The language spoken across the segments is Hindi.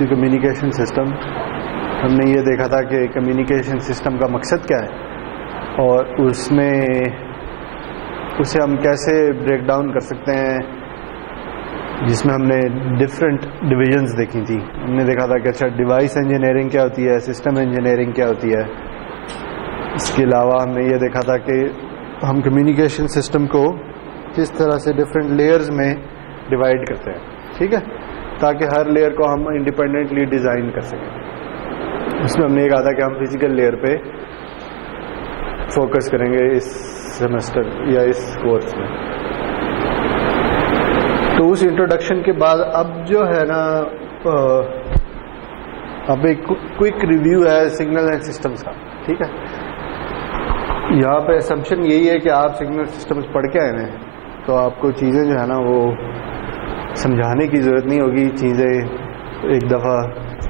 The communication system. हमने ये देखा था कि कम्युनिकेशन सिस्टम का मकसद क्या है और उसे हम कैसे ब्रेक डाउन कर सकते हैं, जिसमें हमने डिफरेंट डिविजन्स देखी थी। हमने देखा था कि अच्छा डिवाइस इंजीनियरिंग क्या होती है, सिस्टम इंजीनियरिंग क्या होती है। इसके अलावा हमने ये देखा था कि हम कम्युनिकेशन सिस्टम को किस तरह से डिफरेंट लेयर्स में डिवाइड करते हैं, ठीक है, ताकि हर लेयर को हम इंडिपेंडेंटली डिज़ाइन कर सकें। इसमें हमने ये कहा था कि हम फिजिकल लेयर पे फोकस करेंगे इस सेमेस्टर या इस कोर्स में। तो उस इंट्रोडक्शन के बाद अब जो है ना, अब एक क्विक रिव्यू है सिग्नल एंड सिस्टम्स का, ठीक है। यहाँ पे असम्पशन यही है कि आप सिग्नल सिस्टम्स पढ़ के आए हैं, तो आपको चीज़ें जो है ना वो समझाने की ज़रूरत नहीं होगी, चीज़ें एक दफ़ा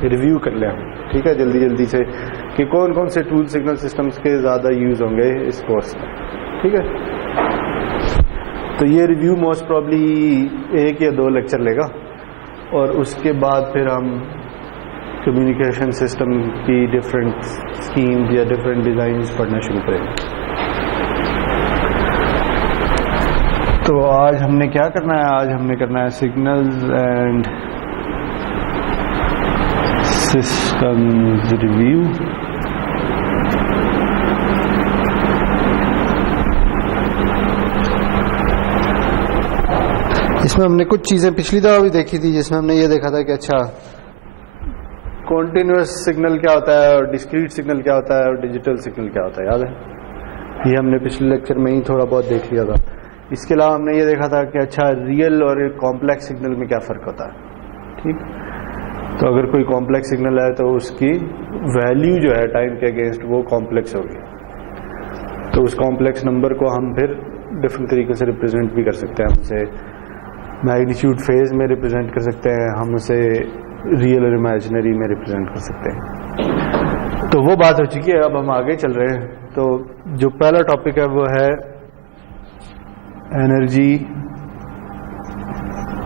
रिव्यू कर लें, ठीक है, जल्दी जल्दी से, कि कौन कौन से टूल सिग्नल सिस्टम्स के ज़्यादा यूज़ होंगे इस कोर्स में, ठीक है। तो ये रिव्यू मोस्ट प्रॉब्ली 1 या 2 लेक्चर लेगा और उसके बाद फिर हम कम्युनिकेशन सिस्टम की डिफरेंट स्कीम्स या डिफरेंट डिज़ाइंस पढ़ना शुरू करेंगे। तो आज हमने क्या करना है, आज हमने करना है सिग्नल्स एंड सिस्टम्स रिव्यू। इसमें हमने कुछ चीज़ें पिछली दफ़ा भी देखी थी, जिसमें हमने ये देखा था कि अच्छा कॉन्टिन्यूस सिग्नल क्या होता है और डिस्क्रीट सिग्नल क्या होता है और डिजिटल सिग्नल क्या होता है, याद है। ये हमने पिछले लेक्चर में ही थोड़ा बहुत देख लिया था। इसके अलावा हमने ये देखा था कि अच्छा रियल और कॉम्प्लेक्स सिग्नल में क्या फ़र्क होता है, ठीक। तो अगर कोई कॉम्प्लेक्स सिग्नल है तो उसकी वैल्यू जो है टाइम के अगेंस्ट वो कॉम्प्लेक्स होगी, तो उस कॉम्प्लेक्स नंबर को हम फिर डिफरेंट तरीके से रिप्रेजेंट भी कर सकते हैं। हम उसे मैग्नीट्यूड फेज में रिप्रेजेंट कर सकते हैं, हम उसे रियल और इमेजिनरी में रिप्रेजेंट कर सकते हैं। तो वो बात हो चुकी है, अब हम आगे चल रहे हैं। तो जो पहला टॉपिक है वो है energy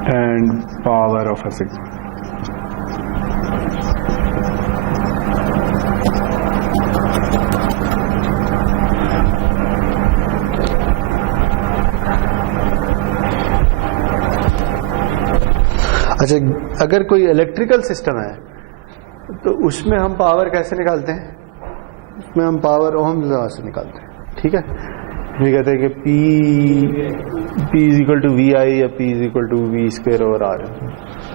and power of a signal. अच्छा, अगर कोई इलेक्ट्रिकल सिस्टम है तो उसमें हम पावर कैसे निकालते हैं? उसमें हम पावर ओह्म्स लॉ से निकालते हैं, ठीक है। ये कहते हैं कि P is equal to V I या P is equal to V square over R,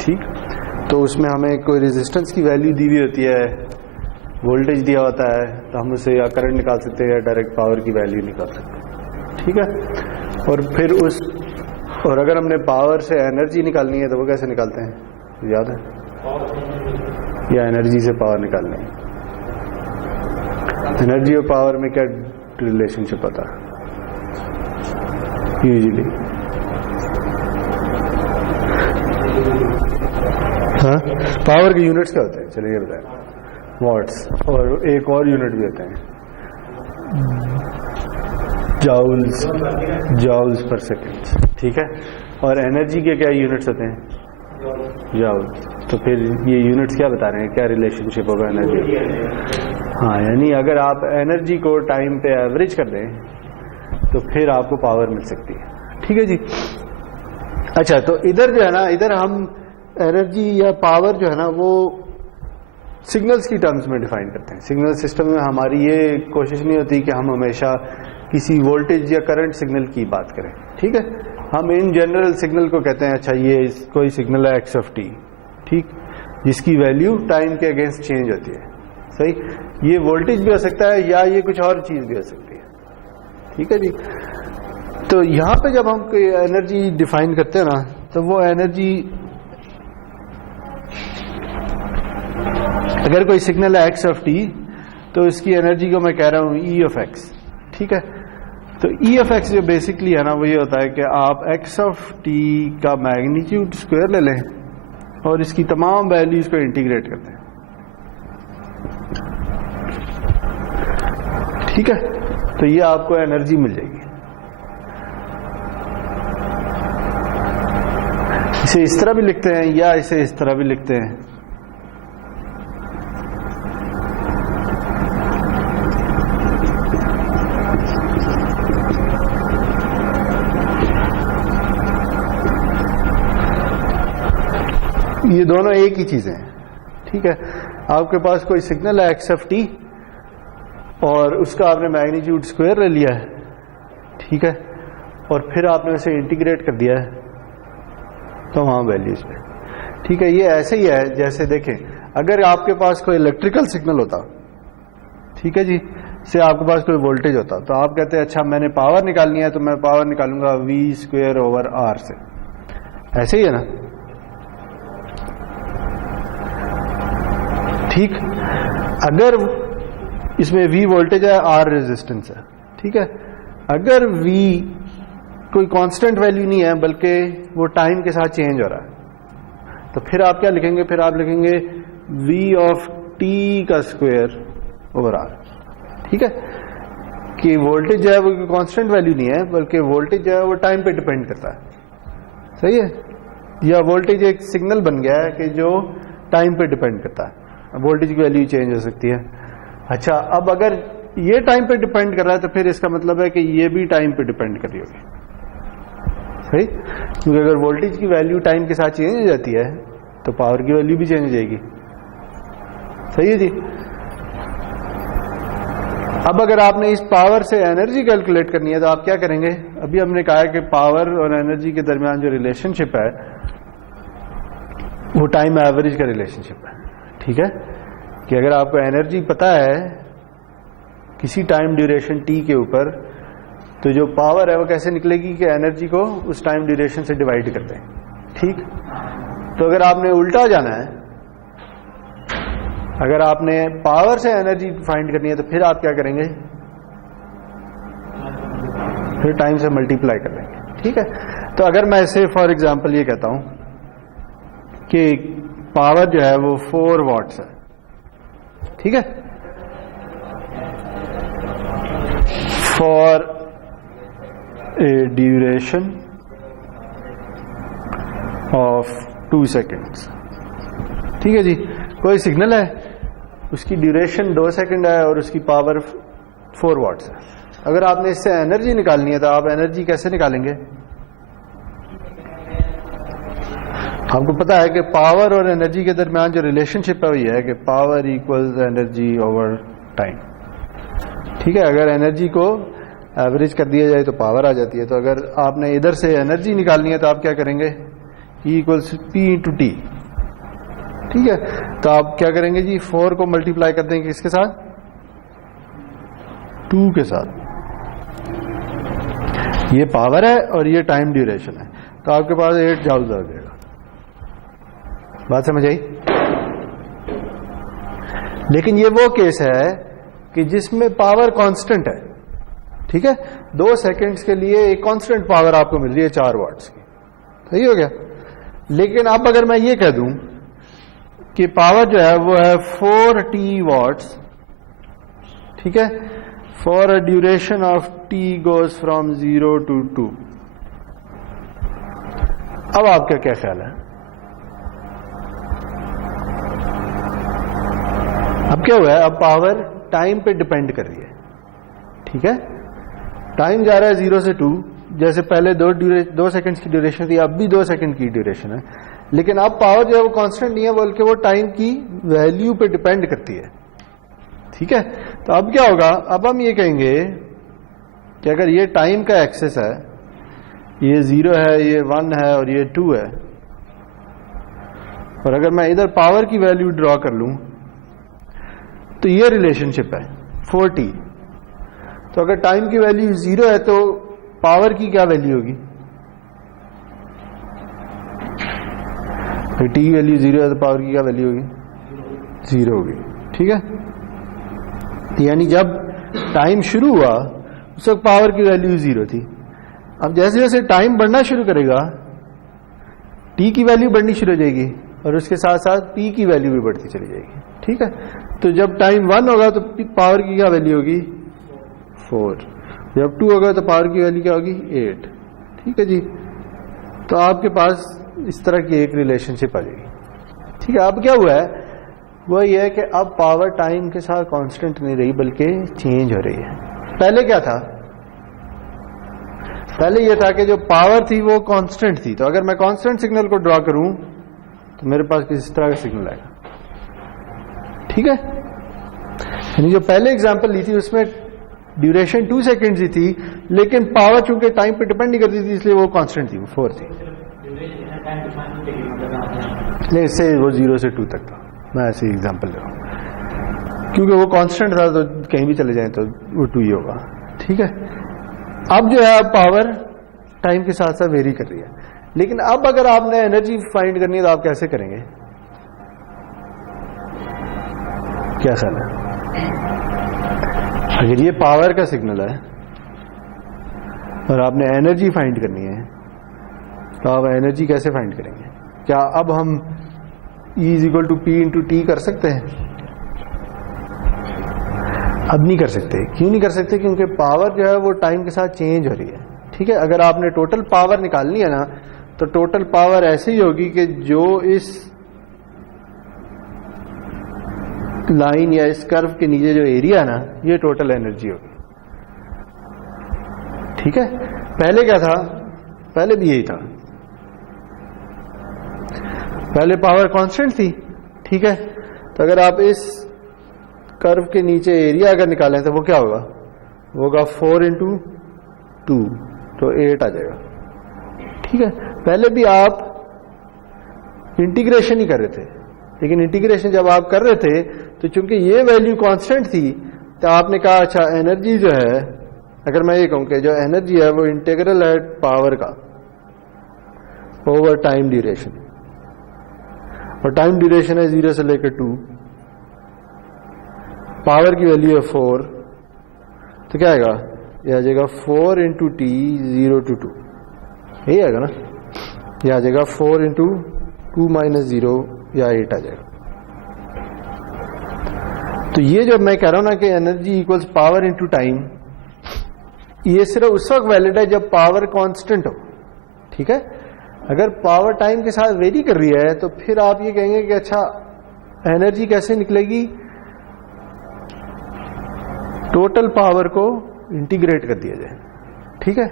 ठीक। तो उसमें हमें कोई रेजिस्टेंस की वैल्यू दी हुई होती है, वोल्टेज दिया होता है, तो हम उसे या करंट निकाल सकते हैं या डायरेक्ट पावर की वैल्यू निकाल सकते हैं, ठीक है। और फिर और अगर हमने पावर से एनर्जी निकालनी है तो वो कैसे निकालते हैं, याद है? या एनर्जी से पावर निकालनी है। एनर्जी और पावर में क्या रिलेशनशिप होता है यूजुअली? हाँ, पावर के यूनिट्स क्या होते हैं, चलिए ये बताएं। वॉट्स, और एक और यूनिट भी होते हैं जाउल्स पर सेकेंड, ठीक है। और एनर्जी के क्या यूनिट्स होते हैं? जाउल। तो फिर ये यूनिट्स क्या बता रहे हैं, क्या रिलेशनशिप होगा एनर्जी? हाँ, यानी अगर आप एनर्जी को टाइम पे एवरेज कर दें तो फिर आपको पावर मिल सकती है, ठीक है जी। अच्छा, तो इधर जो है ना, इधर हम एनर्जी या पावर जो है ना वो सिग्नल्स की टर्म्स में डिफाइन करते हैं। सिग्नल सिस्टम में हमारी ये कोशिश नहीं होती कि हम हमेशा किसी वोल्टेज या करंट सिग्नल की बात करें, ठीक है। हम इन जनरल सिग्नल को कहते हैं अच्छा ये कोई सिग्नल है एक्स ऑफ टी, ठीक, जिसकी वैल्यू टाइम के अगेंस्ट चेंज होती है, सही। ये वोल्टेज भी हो सकता है या ये कुछ और चीज भी हो सकती है, ठीक है जी। तो यहां पे जब हम कोई एनर्जी डिफाइन करते हैं ना, तो वो एनर्जी, अगर कोई सिग्नल है एक्स ऑफ टी तो इसकी एनर्जी को मैं कह रहा हूं ई ऑफ एक्स, ठीक है। तो ई ऑफ एक्स जो बेसिकली है ना वो ये होता है कि आप एक्स ऑफ टी का मैग्नीट्यूड स्क्वायर ले लें और इसकी तमाम वैल्यूज को इंटीग्रेट करते हैं, ठीक है। तो ये आपको एनर्जी मिल जाएगी। इसे इस तरह भी लिखते हैं या इसे इस तरह भी लिखते हैं, ये दोनों एक ही चीजें हैं, ठीक है। आपके पास कोई सिग्नल है एक्स एफ टी और उसका आपने मैग्नीट्यूड स्क्वायर ले लिया है, ठीक है, और फिर आपने उसे इंटीग्रेट कर दिया है तमाम वैल्यूज पे, ठीक है। ये ऐसे ही है जैसे देखें अगर आपके पास कोई इलेक्ट्रिकल सिग्नल होता, ठीक है जी, से आपके पास कोई वोल्टेज होता, तो आप कहते हैं अच्छा मैंने पावर निकालनी है तो मैं पावर निकालूंगा वी स्क्वायर ओवर आर से, ऐसे ही है ना, ठीक। अगर इसमें V वोल्टेज है, R रेजिस्टेंस है, ठीक है। अगर V कोई कांस्टेंट वैल्यू नहीं है बल्कि वो टाइम के साथ चेंज हो रहा है, तो फिर आप क्या लिखेंगे, फिर आप लिखेंगे V ऑफ t का स्क्वायर ओवर R, ठीक है। कि वोल्टेज जो है वो कांस्टेंट वैल्यू नहीं है बल्कि वोल्टेज जो है वो टाइम पे डिपेंड करता है, सही है। या वोल्टेज एक सिग्नल बन गया है कि जो टाइम पे डिपेंड करता है, वोल्टेज की वैल्यू चेंज हो सकती है। अच्छा, अब अगर ये टाइम पे डिपेंड कर रहा है तो फिर इसका मतलब है कि ये भी टाइम पे डिपेंड कर रही होगी, सही, क्योंकि अगर वोल्टेज की वैल्यू टाइम के साथ चेंज हो जाती है तो पावर की वैल्यू भी चेंज हो जाएगी, सही है जी। अब अगर आपने इस पावर से एनर्जी कैलकुलेट करनी है तो आप क्या करेंगे, अभी हमने कहा है कि पावर और एनर्जी के दरमियान जो रिलेशनशिप है वो टाइम एवरेज का रिलेशनशिप है, ठीक है। कि अगर आपको एनर्जी पता है किसी टाइम ड्यूरेशन टी के ऊपर, तो जो पावर है वो कैसे निकलेगी कि एनर्जी को उस टाइम ड्यूरेशन से डिवाइड कर दें, ठीक। तो अगर आपने उल्टा जाना है, अगर आपने पावर से एनर्जी फाइंड करनी है तो फिर आप क्या करेंगे, फिर टाइम से मल्टीप्लाई कर देंगे, ठीक है। तो अगर मैं इसे फॉर एग्जांपल ये कहता हूं कि पावर जो है वो 4 वॉट्स है, ठीक है, for a duration of 2 seconds, ठीक है जी। कोई सिग्नल है, उसकी ड्यूरेशन 2 सेकंड है और उसकी पावर 4 वॉट्स है। अगर आपने इससे एनर्जी निकालनी है तो आप एनर्जी कैसे निकालेंगे, आपको पता है कि पावर और एनर्जी के दरमियान जो रिलेशनशिप है वो ये है कि power equals energy over time, ठीक है। अगर एनर्जी को एवरेज कर दिया जाए तो पावर आ जाती है, तो अगर आपने इधर से एनर्जी निकालनी है तो आप क्या करेंगे, E equals P into T, ठीक है। तो आप क्या करेंगे जी, 4 को मल्टीप्लाई कर देंगे किसके साथ, 2 के साथ, ये पावर है और ये टाइम ड्यूरेशन है, तो आपके पास 8 जूल्स आ जाएगा। बात समझ आई। लेकिन ये वो केस है कि जिसमें पावर कांस्टेंट है, ठीक है, 2 सेकंड्स के लिए एक कांस्टेंट पावर आपको मिल रही है 4 वॉट्स की, सही हो गया। लेकिन अब अगर मैं ये कह दूं कि पावर जो है वो है 4t वॉट्स, ठीक है, for a duration of t goes from 0 to 2, अब आपका क्या ख्याल है, अब क्या हुआ है, अब पावर टाइम पे डिपेंड कर रही है, ठीक है। टाइम जा रहा है 0 से 2, जैसे पहले 2 सेकंड्स की ड्यूरेशन थी, अब भी 2 सेकंड की ड्यूरेशन है, लेकिन अब पावर जो है वो कांस्टेंट नहीं है बल्कि वो टाइम की वैल्यू पे डिपेंड करती है, ठीक है। तो अब क्या होगा, अब हम ये कहेंगे कि अगर ये टाइम का एक्सेस है, ये 0 है, ये 1 है और ये 2 है, और अगर मैं इधर पावर की वैल्यू ड्रॉ कर लूं तो ये रिलेशनशिप है 4t। तो अगर टाइम की वैल्यू 0 है तो पावर की क्या वैल्यू होगी, टी की वैल्यू 0 है तो पावर की क्या वैल्यू होगी, 0 होगी, ठीक है। यानी जब टाइम शुरू हुआ उस वक्त पावर की वैल्यू 0 थी। अब जैसे जैसे टाइम बढ़ना शुरू करेगा टी की वैल्यू बढ़नी शुरू हो जाएगी और उसके साथ साथ पी की वैल्यू भी बढ़ती चली जाएगी, ठीक है। तो जब टाइम 1 होगा तो पावर की क्या वैल्यू होगी, 4। जब 2 होगा तो पावर की वैल्यू क्या होगी, 8, ठीक है जी। तो आपके पास इस तरह की एक रिलेशनशिप आ जाएगी, ठीक है। अब क्या हुआ है, वो ये है कि अब पावर टाइम के साथ कांस्टेंट नहीं रही बल्कि चेंज हो रही है। पहले क्या था, पहले ये था कि जो पावर थी वो कांस्टेंट थी, तो अगर मैं कांस्टेंट सिग्नल को ड्रॉ करूं तो मेरे पास किस तरह का सिग्नल आएगा। ठीक है, यानी जो पहले एग्जांपल ली थी उसमें ड्यूरेशन 2 सेकेंड्स ही थी, लेकिन पावर चूंकि टाइम पे डिपेंड नहीं करती थी इसलिए वो कांस्टेंट थी, वो 4 थी। नहीं, इससे वो 0 से 2 तक था, मैं ऐसे एग्जांपल ले रहा हूँ, क्योंकि वो कांस्टेंट था तो कहीं भी चले जाएं तो वो 2 ही होगा। ठीक है, अब जो है पावर टाइम के साथ साथ वेरी कर रही है, लेकिन अब अगर आपने एनर्जी फाइंड करनी है तो आप कैसे करेंगे, क्या ख्याल है? अगर ये पावर का सिग्नल है और आपने एनर्जी फाइंड करनी है तो आप एनर्जी कैसे फाइंड करेंगे? क्या अब हम E = P/T कर सकते हैं? अब नहीं कर सकते। क्यों नहीं कर सकते? क्योंकि पावर जो है वो टाइम के साथ चेंज हो रही है। ठीक है, अगर आपने टोटल पावर निकालनी है ना तो टोटल पावर ऐसे ही होगी कि जो इस लाइन या इस कर्व के नीचे जो एरिया है ना, ये टोटल एनर्जी होगी। ठीक है, पहले क्या था? पहले भी यही था, पहले पावर कांस्टेंट थी। ठीक है, तो अगर आप इस कर्व के नीचे एरिया अगर निकालें तो वो क्या होगा? वो होगा 4 × 2 तो 8 आ जाएगा। ठीक है, पहले भी आप इंटीग्रेशन ही कर रहे थे, लेकिन इंटीग्रेशन जब आप कर रहे थे तो चूंकि ये वैल्यू कांस्टेंट थी तो आपने कहा अच्छा एनर्जी जो है, अगर मैं ये कहूं कि जो एनर्जी है वो इंटीग्रल है पावर का ओवर टाइम ड्यूरेशन, और टाइम ड्यूरेशन है 0 से लेकर 2, पावर की वैल्यू है 4, तो क्या आएगा? ये आ जाएगा 4 × T 0 to 2, यही आएगा ना? ये आ जाएगा 4 × 2 - 0 या 8 आ जाएगा। तो ये जो मैं कह रहा हूं ना कि energy equals power into time, ये सिर्फ उस वक्त वैलिड है जब पावर कांस्टेंट हो। ठीक है, अगर पावर टाइम के साथ वेरी कर रही है तो फिर आप ये कहेंगे कि अच्छा एनर्जी कैसे निकलेगी? टोटल पावर को इंटीग्रेट कर दिया जाए। ठीक है,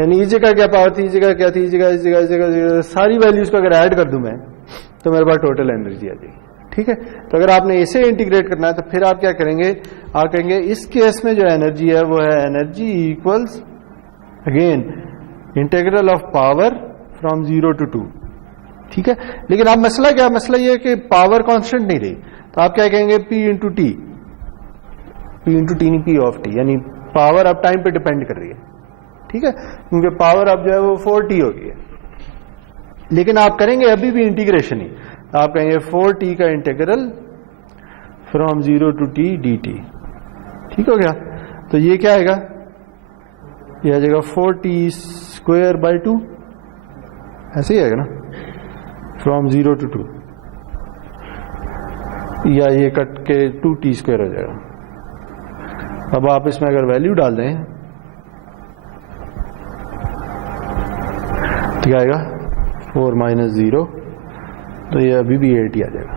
यानी इस जगह क्या पावर थी, इस जगह क्या थी, इस जगह सारी वैल्यूज को अगर ऐड कर दूं मैं तो मेरे पास टोटल एनर्जी आ जाएगी। ठीक है, तो अगर आपने इसे इंटीग्रेट करना है तो फिर आप क्या करेंगे? आप कहेंगे इस केस में जो एनर्जी है वो है energy equals again integral of power from 0 to 2। ठीक है, लेकिन अब मसला क्या? मसला ये है कि पावर कांस्टेंट नहीं रही, तो आप क्या कहेंगे? P/T, P/T नहीं P/T, यानी पावर अब टाइम पे डिपेंड कर रही है। ठीक है, क्योंकि पावर अब जो है वो 4T हो गई है, लेकिन आप करेंगे अभी भी इंटीग्रेशन ही, आप कहेंगे 4T का integral from 0 to T dt। ठीक हो गया, तो ये क्या आएगा? ये आ जाएगा 4T²/2, ऐसे ही आएगा ना, फ्रॉम 0 to 2, या ये कट के 2T² हो जाएगा। अब आप इसमें अगर वैल्यू डाल दें तो क्या आएगा? 4 - 0, तो ये अभी भी 8 ही आ जाएगा।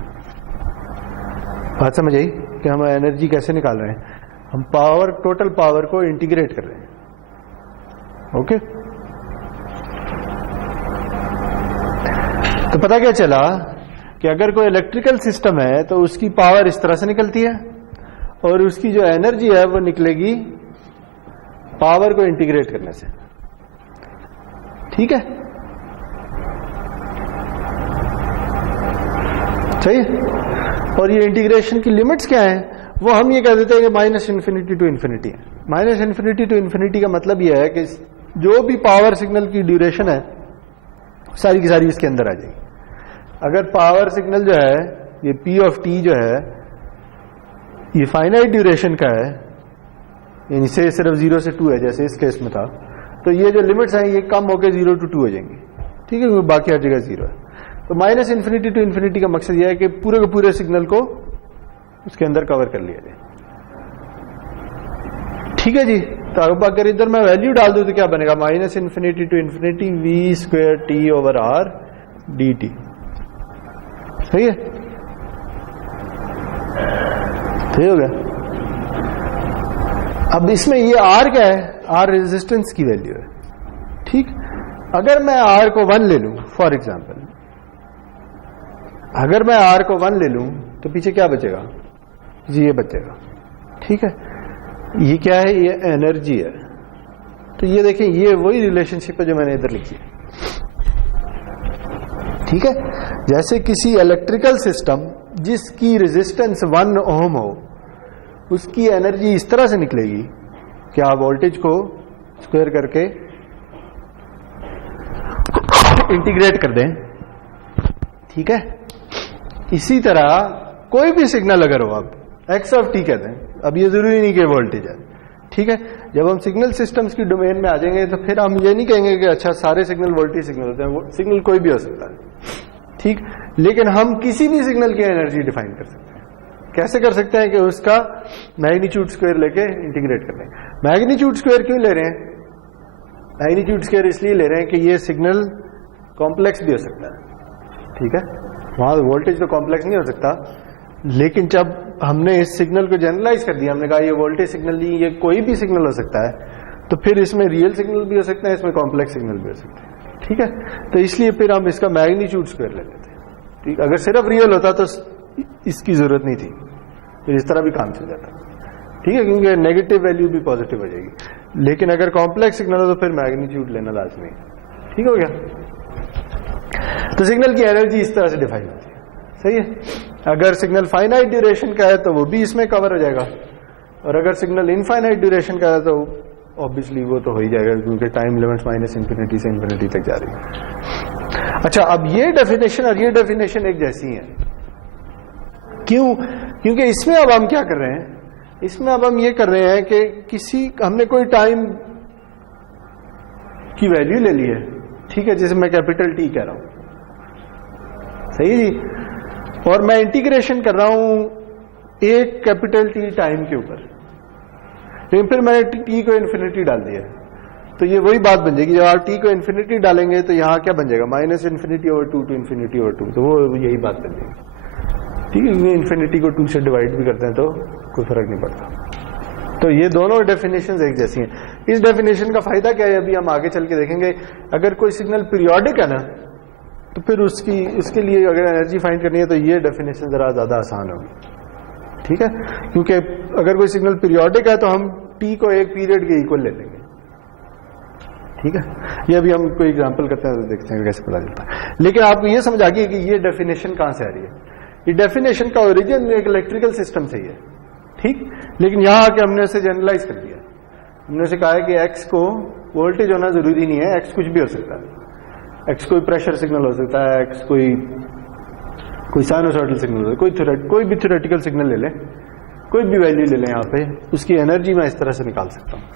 बात समझ आई कि हम एनर्जी कैसे निकाल रहे हैं? हम पावर, टोटल पावर को इंटीग्रेट कर रहे हैं। ओके, तो पता क्या चला कि अगर कोई इलेक्ट्रिकल सिस्टम है तो उसकी पावर इस तरह से निकलती है और उसकी जो एनर्जी है वो निकलेगी पावर को इंटीग्रेट करने से। ठीक है, सही है। और ये इंटीग्रेशन की लिमिट्स क्या है? वो हम ये कह देते हैं कि -∞ to ∞ है। -∞ to ∞ का मतलब ये है कि जो भी पावर सिग्नल की ड्यूरेशन है सारी की सारी इसके अंदर आ जाएगी। अगर पावर सिग्नल जो है ये P/T जो है ये फाइनाइट ड्यूरेशन का है, यानी से सिर्फ 0 से 2 है जैसे इस केस में था, तो ये जो लिमिट्स हैं ये कम होकर 0 to 2 हो जाएंगी। ठीक है, बाकी हर जगह 0 है। तो -∞ to ∞ का मकसद यह है कि पूरे के पूरे सिग्नल को उसके अंदर कवर कर लिया जाए। ठीक है जी, तो अब अगर इधर मैं वैल्यू डाल दूं तो क्या बनेगा? -∞ to ∞ v²T/r dt। सही है, सही हो गया। अब इसमें ये R क्या है? R रेजिस्टेंस की वैल्यू है। ठीक, अगर मैं R को 1 ले लूं फॉर एग्जांपल, अगर मैं R को 1 ले लूं तो पीछे क्या बचेगा जी, ये बचेगा। ठीक है, ये क्या है, ये एनर्जी है। तो ये देखें, ये वही रिलेशनशिप है जो मैंने इधर लिखी है। ठीक है, जैसे किसी इलेक्ट्रिकल सिस्टम जिसकी रेजिस्टेंस 1 ओम हो, उसकी एनर्जी इस तरह से निकलेगी कि आप वोल्टेज को स्क्वायर करके इंटीग्रेट कर दें। ठीक है, इसी तरह कोई भी सिग्नल अगर हो, आप एक्स ऑफ टी कहते हैं, अब ये जरूरी नहीं कि वोल्टेज है। ठीक है, जब हम सिग्नल सिस्टम्स की डोमेन में आ जाएंगे तो फिर हम ये नहीं कहेंगे कि अच्छा सारे सिग्नल वोल्टेज सिग्नल होते हैं, सिग्नल कोई भी हो सकता है। ठीक, लेकिन हम किसी भी सिग्नल की एनर्जी डिफाइन कर सकते हैं। कैसे कर सकते हैं कि उसका मैग्नीट्यूड स्क्वायर लेके इंटीग्रेट कर लें। मैग्नीट्यूड स्क्वायर क्यों ले रहे हैं? मैग्नीट्यूड स्क्वायर इसलिए ले रहे हैं कि ये सिग्नल कॉम्प्लेक्स भी हो सकता है। ठीक है, वहां वोल्टेज तो कॉम्प्लेक्स नहीं हो सकता, लेकिन जब हमने इस सिग्नल को जनरलाइज कर दिया, हमने कहा ये वोल्टेज सिग्नल नहीं, ये कोई भी सिग्नल हो सकता है, तो फिर इसमें रियल सिग्नल भी हो सकता है, इसमें कॉम्प्लेक्स सिग्नल भी हो सकता है। ठीक है, तो इसलिए फिर हम इसका मैग्नीट्यूड स्क्वायर ले लेते हैं। ठीक, अगर सिर्फ रियल होता तो इसकी जरूरत नहीं थी, फिर इस तरह भी काम चल जाता। ठीक है, क्योंकि नेगेटिव वैल्यू भी पॉजिटिव हो जाएगी, लेकिन अगर कॉम्प्लेक्स सिग्नल हो तो फिर मैग्नीट्यूड लेना लाजमी है। ठीक हो गया? तो सिग्नल की एनर्जी इस तरह से डिफाइन होती है। सही है, अगर सिग्नल फाइनाइट ड्यूरेशन का है तो वो भी इसमें कवर हो जाएगा, और अगर सिग्नल इनफाइनाइट ड्यूरेशन का है तो ऑब्वियसली वो तो हो ही जाएगा, क्योंकि टाइम लिमिट्स माइनस इन्फिनिटी से इन्फिनिटी तक जा रही है। अच्छा, अब ये डेफिनेशन और ये डेफिनेशन एक जैसी है। क्यों? क्योंकि इसमें अब हम क्या कर रहे हैं, इसमें अब हम ये कर रहे हैं कि हमने कोई टाइम की वैल्यू ले ली है। ठीक है, जैसे मैं कैपिटल टी कह रहा हूं, सही है जी, और मैं इंटीग्रेशन कर रहा हूं एक कैपिटल टी टाइम के ऊपर, लेकिन फिर मैंने टी को इन्फिनिटी डाल दिया, तो ये वही बात बन जाएगी। जब आप टी को इन्फिनिटी डालेंगे तो यहां क्या बन जाएगा, minus infinity over 2 to infinity over 2, तो वो यही बात बन जाएगी। ठीक है, क्योंकि इन्फिनिटी को 2 से डिवाइड भी करते हैं तो कोई फर्क नहीं पड़ता। तो ये दोनों डेफिनेशंस एक जैसी हैं। इस डेफिनेशन का फायदा क्या है, अभी हम आगे चल के देखेंगे। अगर कोई सिग्नल पीरियोडिक है ना, तो फिर उसके लिए अगर एनर्जी फाइंड करनी है तो ये डेफिनेशन जरा ज्यादा आसान होगी। ठीक है, क्योंकि अगर कोई सिग्नल पीरियोडिक है तो हम टी को एक पीरियड के इक्वल ले लेंगे। ठीक है, ये अभी हम कोई एग्जांपल करते हैं तो देखते हैं कैसे पता चलता है। लेकिन आपको ये समझ आ गई कि ये डेफिनेशन कहां से आ रही है। ये डेफिनेशन का ओरिजिन एक इलेक्ट्रिकल सिस्टम से ही है। ठीक, लेकिन यहां आके हमने उसे जनरलाइज कर दिया। हमने उसे कहा है कि एक्स को वोल्टेज होना जरूरी नहीं है, एक्स कुछ भी हो सकता है। एक्स कोई प्रेशर सिग्नल हो सकता है, एक्स कोई साइनोसॉइडल सिग्नल हो सकता है, कोई भी थ्योरेटिकल सिग्नल ले लें, कोई भी वैल्यू ले लें, यहां पे उसकी एनर्जी मैं इस तरह से निकाल सकता हूं।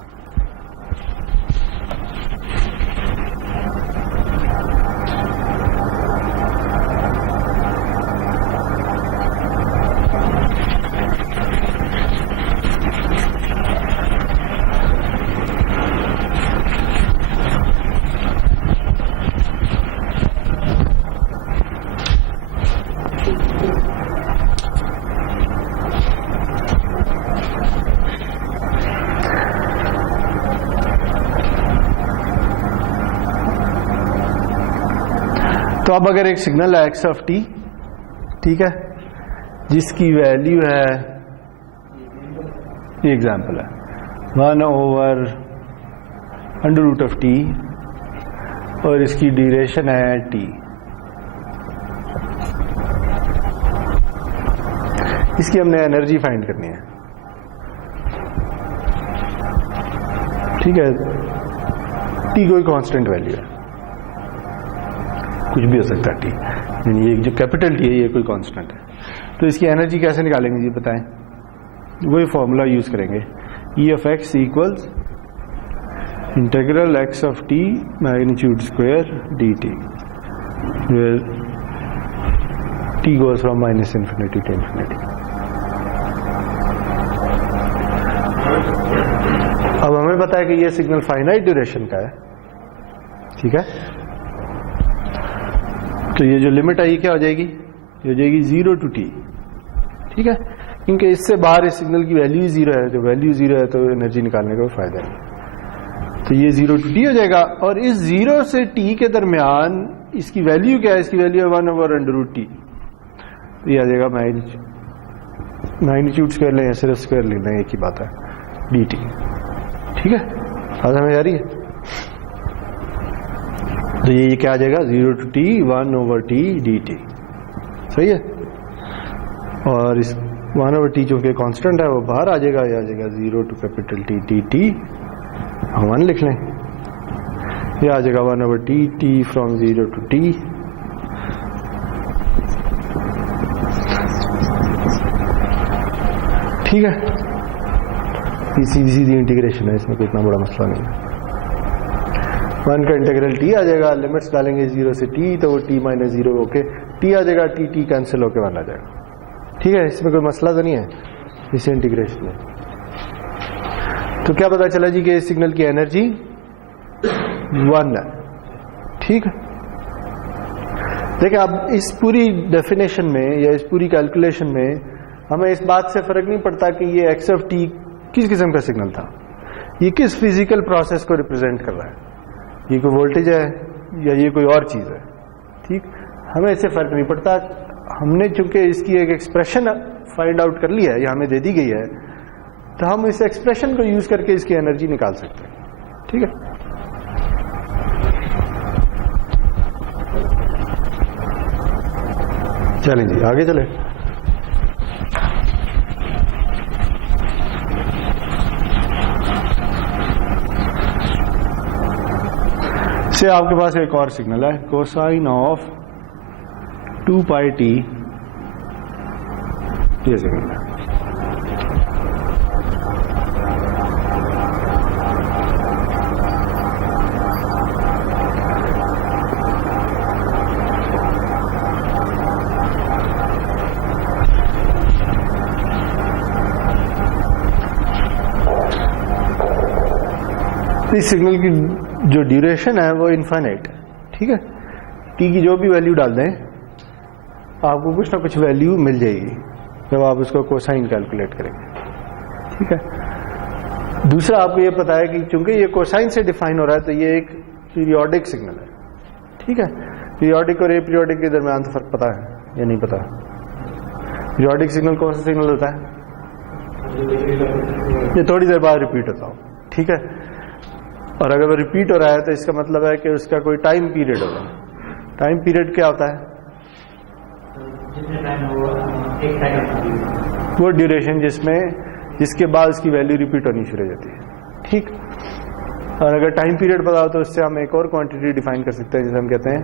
तो अब अगर एक सिग्नल है एक्स ऑफ टी, ठीक है, जिसकी वैल्यू है, ये एग्जांपल है 1 over under root of T, और इसकी ड्यूरेशन है टी। इसकी हमने एनर्जी फाइंड करनी है। ठीक है, टी कोई कांस्टेंट वैल्यू है, कुछ भी हो सकता है टी, यानी ये जो कैपिटल टी है ये कोई कांस्टेंट है। तो इसकी एनर्जी कैसे निकालेंगे जी बताएं? वही फॉर्मूला यूज करेंगे, E of x equals integral x of T magnitude square D t, where t goes from minus infinity to infinity. अब हमें पता है कि ये सिग्नल फाइनाइट ड्यूरेशन का है। ठीक है, तो ये जो लिमिट आई क्या हो जाएगी, ये हो जाएगी 0 टू टी। ठीक है, क्योंकि इससे बाहर इस सिग्नल की वैल्यू 0 है, जो वैल्यू 0 है तो एनर्जी निकालने का फायदा नहीं। तो ये 0 टू टी हो जाएगा, और इस 0 से टी के दरमियान इसकी वैल्यू क्या है, इसकी वैल्यू है 1 ओवर अंडर रूट टी। ये आ जाएगा मैग्नीट्यूड स्क्वायर लें या सिर्फ स्क्वायर ले लें, एक ही बात है, dt। ठीक है, बात समझ आ रही है? तो ये क्या आ जाएगा, 0 to t 1/t dt। सही है। और इस 1/t जो कि कांस्टेंट है वो बाहर आ जाएगा, ये आ जाएगा 0 to कैपिटल T dt, हम 1 लिख लें। ये आ जाएगा 1/t t from 0 to t। ठीक है, ये सीधी सीधी इंटीग्रेशन है, इसमें कोई इतना बड़ा मसला नहीं है। 1 का इंटीग्रल t आ जाएगा, लिमिट्स डालेंगे 0 से t, तो वो t - 0 होके t आ जाएगा, t कैंसिल होके 1 आ जाएगा। ठीक है, इसमें कोई मसला तो नहीं है इस इंटीग्रेशन में। तो क्या पता चला जी कि इस सिग्नल की एनर्जी 1 है। ठीक है, देखिए अब इस पूरी डेफिनेशन में या इस पूरी कैलकुलेशन में हमें इस बात से फर्क नहीं पड़ता कि ये x ऑफ t किस किस्म का सिग्नल था, ये किस फिजिकल प्रोसेस को रिप्रेजेंट कर रहा है, ये कोई वोल्टेज है या ये कोई और चीज है। ठीक, हमें इससे फर्क नहीं पड़ता। हमने चूंकि इसकी एक एक्सप्रेशन फाइंड आउट कर लिया है या हमें दे दी गई है, तो हम इस एक्सप्रेशन को यूज करके इसकी एनर्जी निकाल सकते हैं। ठीक है, चलें जी आगे चले। से आपके पास एक और सिग्नल है, कोसाइन ऑफ 2 पाई t, ये सिग्नल है। इस सिग्नल की जो ड्यूरेशन है वो इनफाइनाइट है। ठीक है, t की जो भी वैल्यू डाल दें आपको कुछ ना कुछ वैल्यू मिल जाएगी जब आप उसको कोसाइन कैलकुलेट करेंगे। ठीक है, दूसरा आपको ये पता है कि चूंकि ये कोसाइन से डिफाइन हो रहा है तो ये एक पीरियोडिक सिग्नल है। ठीक है, पीरियोडिक और एपीरियोडिक के दरमियान तो फर्क पता है या नहीं पता? पीरियोडिक सिग्नल कौन सा सिग्नल होता है? ये थोड़ी देर बाद रिपीट होता हो। ठीक है, और अगर वो रिपीट हो रहा है तो इसका मतलब है कि उसका कोई टाइम पीरियड होगा। टाइम पीरियड क्या होता है? वो ड्यूरेशन जिसके बाद उसकी वैल्यू रिपीट होनी शुरू हो जाती है। ठीक, और अगर टाइम पीरियड पता हो तो उससे हम एक और क्वांटिटी डिफाइन कर सकते हैं जिसे हम कहते हैं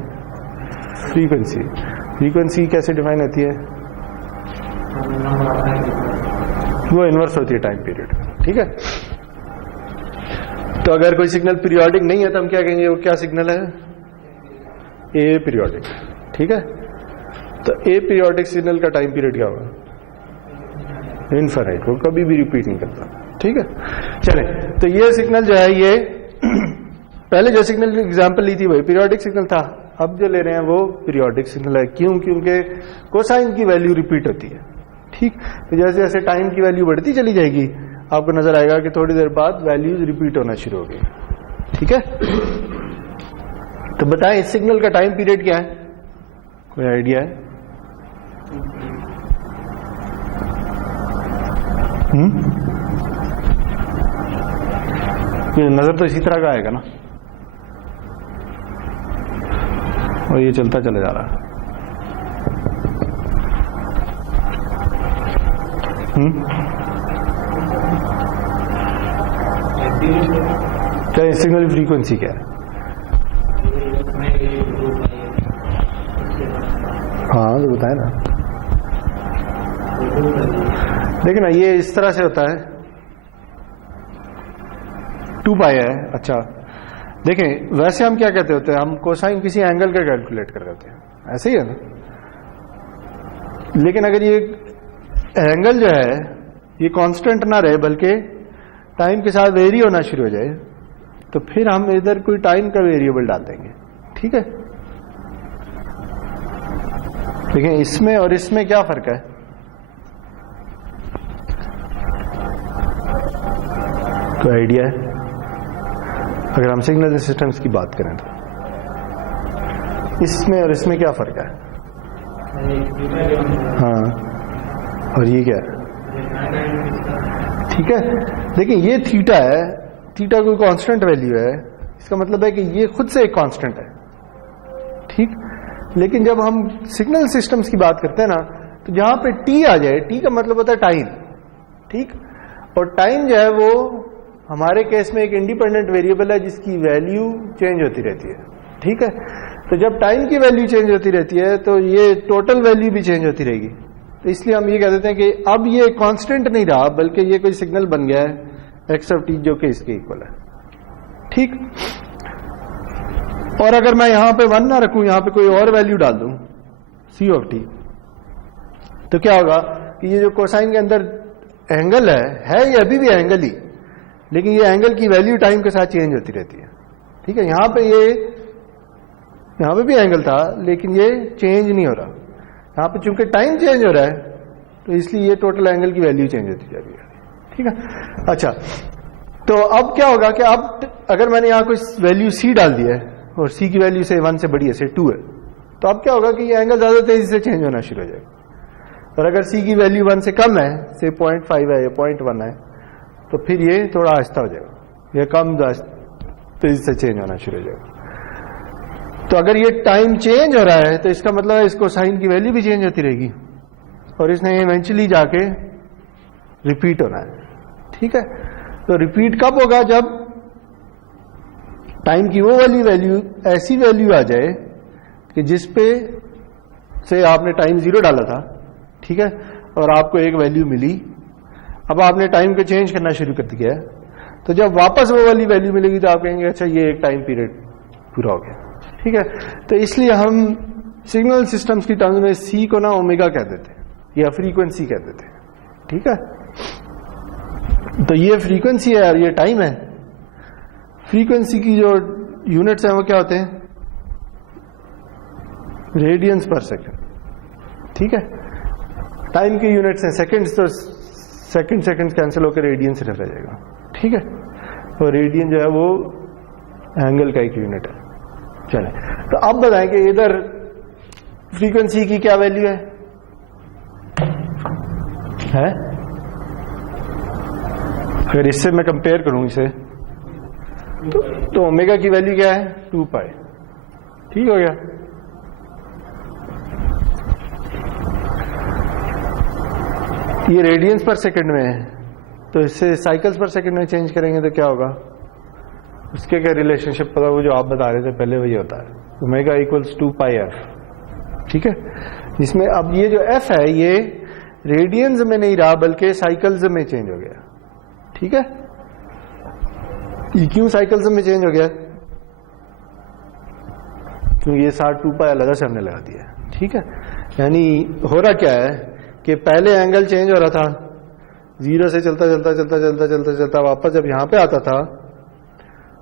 फ्रीक्वेंसी। फ्रीक्वेंसी कैसे डिफाइन होती है? वो इनवर्स होती है टाइम पीरियड। ठीक है, तो अगर कोई सिग्नल पीरियोडिक नहीं है तो हम क्या कहेंगे, वो क्या सिग्नल है? ए पीरियोडिक। ठीक है, तो ए पीरियोडिक सिग्नल का टाइम पीरियड क्या होगा? इनफाइनाइट, वो कभी भी रिपीट नहीं करता। ठीक है, चले, तो ये सिग्नल जो है ये पहले जो सिग्नल की एग्जांपल ली थी वही पीरियोडिक सिग्नल था, अब जो ले रहे हैं वो पीरियोडिक सिग्नल है। क्यों? क्योंकि कोसाइन की वैल्यू रिपीट होती है। ठीक, तो जैसे जैसे टाइम की वैल्यू बढ़ती चली जाएगी आपको नजर आएगा कि थोड़ी देर बाद वैल्यूज रिपीट होना शुरू हो गई। ठीक है, तो बताएं इस सिग्नल का टाइम पीरियड क्या है? कोई आइडिया है? नजर तो इसी तरह का आएगा ना, और ये चलता चला जा रहा है। क्या इस सिग्नल की फ्रीक्वेंसी क्या है? हाँ तो बताए ना। देखिए ना, ये इस तरह से होता है, 2 पाई है। अच्छा देखें, वैसे हम क्या कहते होते हैं, हम कोसाइन किसी एंगल का कैलकुलेट कर देते हैं, ऐसे ही है ना। लेकिन अगर ये एंगल जो है ये कांस्टेंट ना रहे बल्कि टाइम के साथ वेरी होना शुरू हो जाए तो फिर हम इधर कोई टाइम का वेरिएबल डाल देंगे। ठीक है, लेकिन इसमें और इसमें क्या फर्क है? कोई आइडिया है? अगर हम सिग्नल सिस्टम्स की बात करें तो इसमें और इसमें क्या फर्क है? हाँ, और ये क्या है? ठीक है, देखिए ये थीटा है, थीटा कोई कांस्टेंट वैल्यू है, इसका मतलब है कि ये खुद से एक कांस्टेंट है। ठीक, लेकिन जब हम सिग्नल सिस्टम्स की बात करते हैं ना, तो जहां पे टी आ जाए, टी का मतलब होता है टाइम। ठीक, और टाइम जो है वो हमारे केस में एक इंडिपेंडेंट वेरिएबल है जिसकी वैल्यू चेंज होती रहती है। ठीक है, तो जब टाइम की वैल्यू चेंज होती रहती है तो ये टोटल वैल्यू भी चेंज होती रहेगी। तो इसलिए हम ये कह देते हैं कि अब ये कांस्टेंट नहीं रहा, बल्कि ये कोई सिग्नल बन गया है एक्स ऑफ टी जो कि इसके इक्वल है। ठीक, और अगर मैं यहां पे 1 ना रखूं, यहां पे कोई और वैल्यू डाल दूं सी ऑफ टी, तो क्या होगा कि ये जो कोसाइन के अंदर एंगल है ये अभी भी एंगल ही, लेकिन ये एंगल की वैल्यू टाइम के साथ चेंज होती रहती है। ठीक है, यहां पे भी एंगल था लेकिन ये चेंज नहीं हो रहा, यहां पे चूंकि टाइम चेंज हो रहा है तो इसलिए ये टोटल एंगल की वैल्यू चेंज होती जा रही है। ठीक है, अच्छा, तो अब क्या होगा कि अब अगर मैंने यहां कोई वैल्यू सी डाल दिया है और सी की वैल्यू से 1 से बड़ी है, से 2 है, तो अब क्या होगा कि ये एंगल ज्यादा तेजी से चेंज होना शुरू हो जाएगा। और अगर सी की वैल्यू 1 से कम है, से 0.5 है या 0.1 है, तो फिर ये थोड़ा आहिस्ता हो जाएगा, ये कम तेजी से चेंज होना शुरू हो जाएगा। तो अगर ये टाइम चेंज हो रहा है तो इसका मतलब है इसको साइन की वैल्यू भी चेंज होती रहेगी और इसने इवेंचुअली जाके रिपीट होना है। ठीक है, तो रिपीट कब होगा? जब टाइम की वो वाली वैल्यू, ऐसी वैल्यू आ जाए कि जिस पे से आपने टाइम 0 डाला था, ठीक है, और आपको एक वैल्यू मिली, अब आपने टाइम को चेंज करना शुरू कर दिया है, तो जब वापस वो वाली वैल्यू मिलेगी तो आप कहेंगे अच्छा ये एक टाइम पीरियड पूरा हो गया। ठीक है, तो इसलिए हम सिग्नल सिस्टम्स की टर्म्स में सी को ना ओमेगा कह देते हैं या फ्रीक्वेंसी कह देते हैं। ठीक है, तो ये फ्रीक्वेंसी है और ये टाइम है। फ्रीक्वेंसी की जो यूनिट्स हैं वो क्या होते हैं? रेडियंस पर सेकंड। ठीक है, टाइम की यूनिट्स हैं सेकंड्स, तो सेकंड कैंसिल होकर रेडियंस रह जाएगा। ठीक है, और रेडियन जो है वो एंगल का एक यूनिट है। चले, तो अब बताएं कि इधर फ्रीक्वेंसी की क्या वैल्यू है? अगर इससे मैं कंपेयर करूं इसे, तो ओमेगा की वैल्यू क्या है? 2 पाई। ठीक हो गया। ये रेडियंस पर सेकंड में है, तो इससे साइकिल्स पर सेकंड में चेंज करेंगे तो क्या होगा? उसके क्या रिलेशनशिप पता, वो जो आप बता रहे थे पहले वही होता है, ओमेगा इक्वल्स 2 पाई एफ। ठीक है, जिसमें अब ये जो एफ है ये रेडियंस में नहीं रहा बल्कि साइकिल्स में चेंज हो गया। ठीक है, ये क्यों साइकिल्स में चेंज हो गया? क्योंकि ये 2 पाई अलग से हमने लगा दिया। ठीक है, यानी हो रहा क्या है कि पहले एंगल चेंज हो रहा था, 0 से चलता वापस जब यहां पे आता था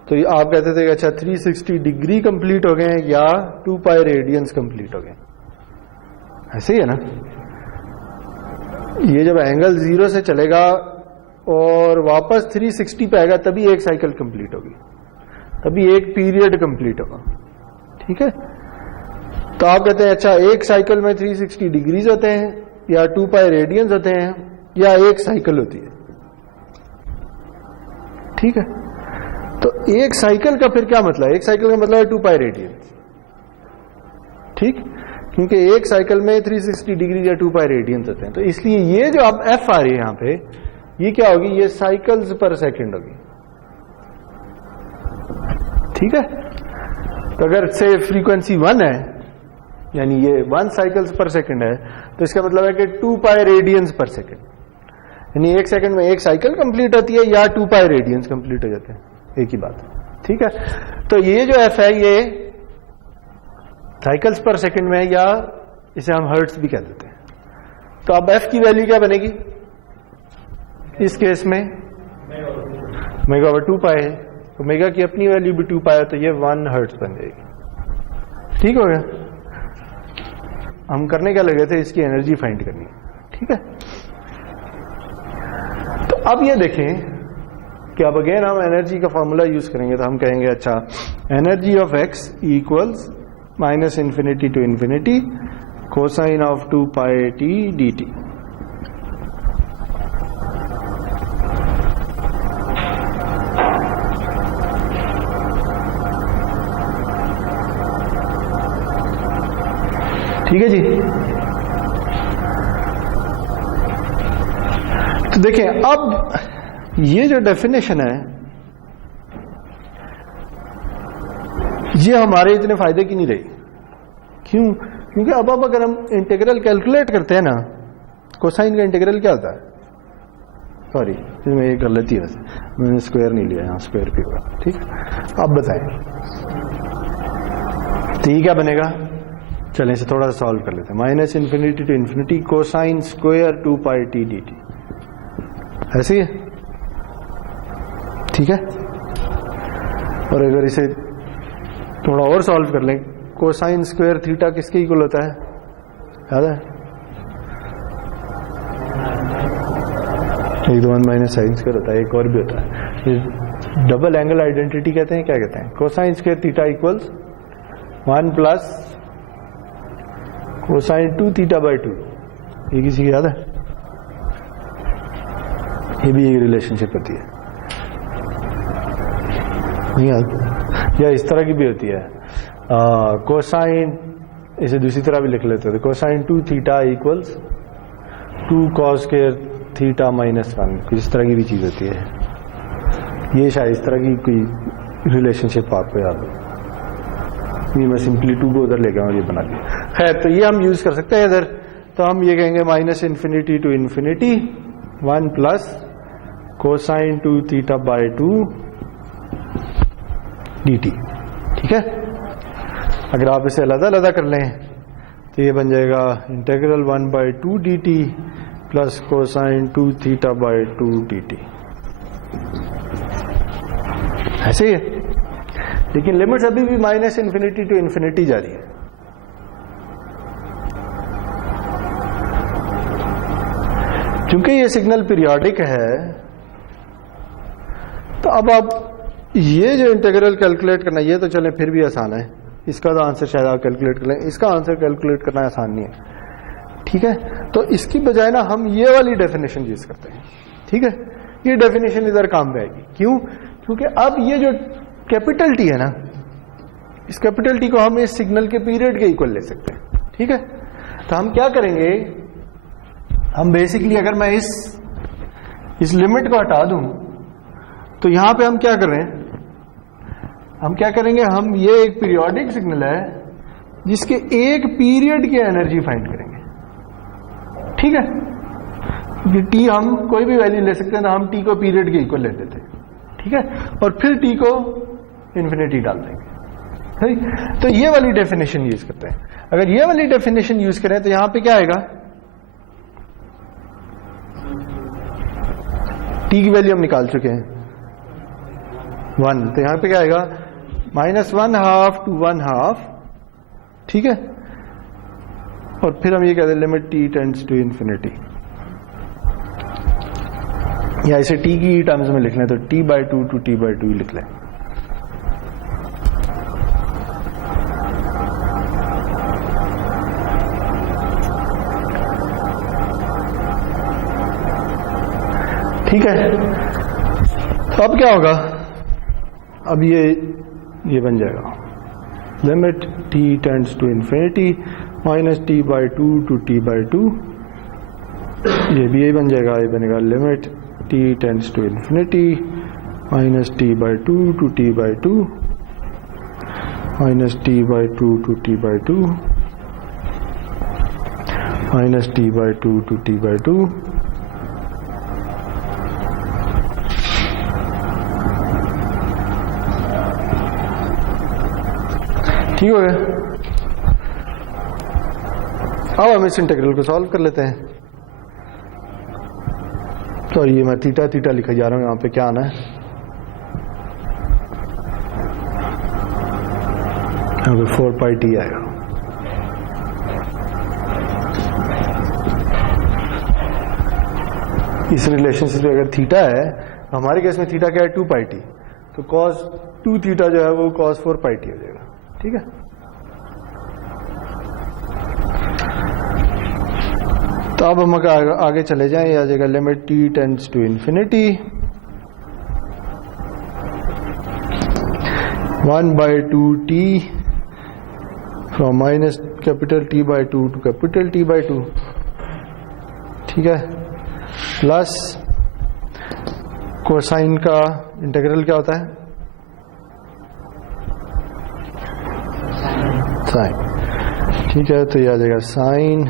तो आप कहते थे कि अच्छा 360 डिग्री कंप्लीट हो गए या 2 पाई रेडियंस कंप्लीट हो गए। ऐसे ही है ना, ये जब एंगल 0 से चलेगा और वापस 360 पे आएगा तभी एक साइकिल कंप्लीट होगी, तभी एक पीरियड कंप्लीट होगा। ठीक है, तो आप कहते हैं अच्छा एक साइकिल में 360 डिग्रीज होते हैं या 2 पाई रेडियंस होते हैं या एक साइकिल होती है। ठीक है, तो एक साइकिल का फिर क्या मतलब है? एक साइकिल का मतलब है 2 पाई रेडियंस। ठीक, क्योंकि एक साइकिल में 360 डिग्री या 2 पाई रेडियंस होते हैं, तो इसलिए ये जो अब एफ आ रही है यहां पे, ये क्या होगी? ये साइकिल्स पर सेकंड होगी। ठीक है, तो अगर से फ्रीक्वेंसी 1 है, यानी ये 1 साइकिल्स पर सेकंड है, तो इसका मतलब है कि 2 पाई रेडियंस पर सेकंड, यानी एक सेकंड में एक साइकिल कंप्लीट होती है या 2 पाई रेडियंस कंप्लीट हो जाते हैं, एक ही बात। ठीक है, तो ये जो एफ है ये साइकिल्स पर सेकंड में, या इसे हम हर्ट्ज भी कह देते हैं। तो अब एफ की वैल्यू क्या बनेगी इस केस में? ओमेगा ओवर 2 पाई है, ओमेगा की अपनी वैल्यू भी 2 पाई है, तो ये 1 हर्ट्ज बन जाएगी। ठीक हो गया, हम करने क्या लगे थे? इसकी एनर्जी फाइंड करनी। ठीक है, तो अब ये देखें कि अब अगेन हम एनर्जी का फॉर्मूला यूज करेंगे, तो हम कहेंगे अच्छा energy of x equals -∞ to ∞ cosine of 2 pi T D T. ठीक है जी। तो देखिए अब ये जो डेफिनेशन है ये हमारे इतने फायदे की नहीं रही। क्यों? क्योंकि अब अगर हम इंटीग्रल कैलकुलेट करते हैं ना, कोसाइन का इंटीग्रल क्या होता है, सॉरी इसमें एक गलती है, मैंने स्क्वायर नहीं लिया, यहां स्क्वायर भी होगा। ठीक है, अब बताएं तो ये क्या बनेगा। चलें इसे थोड़ा सा सॉल्व कर लेते हैं। Minus infinity to infinity cosine square 2 pi T D T, ऐसे ही है। ठीक है, और अगर इसे थोड़ा और सॉल्व कर लें, कोसाइन स्क्वायर थीटा किसके इक्वल होता है, याद है? 1 2 1 माइनस साइन स्क्वायर होता है, एक और भी होता है, ये डबल एंगल आइडेंटिटी कहते हैं। क्या कहते हैं? Cosine square theta equals 1 plus cosine 2 theta by 2। ये किसी की याद है? ये भी एक रिलेशनशिप होती है, नहीं याद? या इस तरह की भी होती है, कोसाइन, इसे दूसरी तरह भी लिख लेते हैं, cosine 2 theta equals 2 cos square theta minus 1। इस तरह की भी चीज होती है। ये शायद इस तरह की कोई रिलेशनशिप आपको याद हो। ये मैं सिंपली 2 को उधर ले गया और ये बना दिया। खैर, तो ये हम यूज कर सकते हैं इधर। तो हम ये कहेंगे minus infinity to infinity 1 plus cosine 2 theta by 2 D T. ठीक है, अगर आप इसे अलग-अलग कर लें तो ये बन जाएगा integral 1 by 2 D T plus cosine 2 theta by 2 D T. ऐसे ही है, लेकिन लिमिट्स अभी भी माइनस इन्फिनिटी टू इन्फिनिटी जा रही है। क्योंकि ये सिग्नल पीरियोडिक है, तो अब आप ये जो इंटीग्रल कैलकुलेट करना, ये तो चले फिर भी आसान है। इसका तो आंसर शायद आप कैलकुलेट कर लें, इसका आंसर कैलकुलेट करना आसान नहीं है। ठीक है, तो इसकी बजाय ना हम ये वाली डेफिनेशन यूज करते हैं। ठीक है, ये डेफिनेशन इधर काम में आएगी। क्यों? क्योंकि अब ये जो कैपिटल टी है ना, इस कैपिटल टी को हम इस सिग्नल के पीरियड के इक्वल ले सकते हैं। ठीक है, तो हम क्या करेंगे, हम बेसिकली अगर मैं इस लिमिट को हटा दूं तो यहां पे हम क्या कर रहे हैं, हम क्या करेंगे, हम ये एक पीरियोडिक सिग्नल है जिसके एक पीरियड की एनर्जी फाइंड करेंगे। ठीक है, टी हम कोई भी वैल्यू ले सकते हैं, तो हम टी को पीरियड के इक्वल ले देते हैं। ठीक है, और फिर टी को इन्फिनिटी डाल देंगे। तो ये वाली डेफिनेशन यूज करते हैं। अगर ये वाली डेफिनेशन यूज करें तो यहां पे क्या आएगा, टी की वैल्यू हम निकाल चुके हैं 1, तो यहां पे क्या आएगा -1/2 to 1/2। ठीक है, और फिर हम ये कहते हैं limit T tends to infinity, या इसे टी की टर्म्स में लिख लें तो t/2 to t/2 लिख लें। ठीक है, तो अब क्या होगा, अब ये बन जाएगा limit t tends to infinity -t/2 to t/2। ये भी यही बन जाएगा, ये बनेगा limit t tends to infinity -t/2 to t/2 -t/2 to t/2 -t/2 to t/2। ठीक हो गया। अब हम इस इंटीग्रल को सॉल्व कर लेते हैं। तो ये मैं थीटा थीटा लिखा जा रहा हूं, यहां पे क्या आना है, यहां पे 4 पाई टी आएगा। इस रिलेशनशिप में अगर थीटा है, हमारे केस में थीटा क्या है 2 पाई टी, तो cos 2 थीटा जो है वो cos 4 पाई टी हो जाएगा। ठीक है, तो अब हम आगे चले जाएं, आ जाएगा limit t tends to infinity 1/2t from minus capital T/2 to capital T/2, ठीक है, प्लस कोसाइन का इंटीग्रल क्या होता है, साइन, ठीक है। तो ये आ जाएगा sign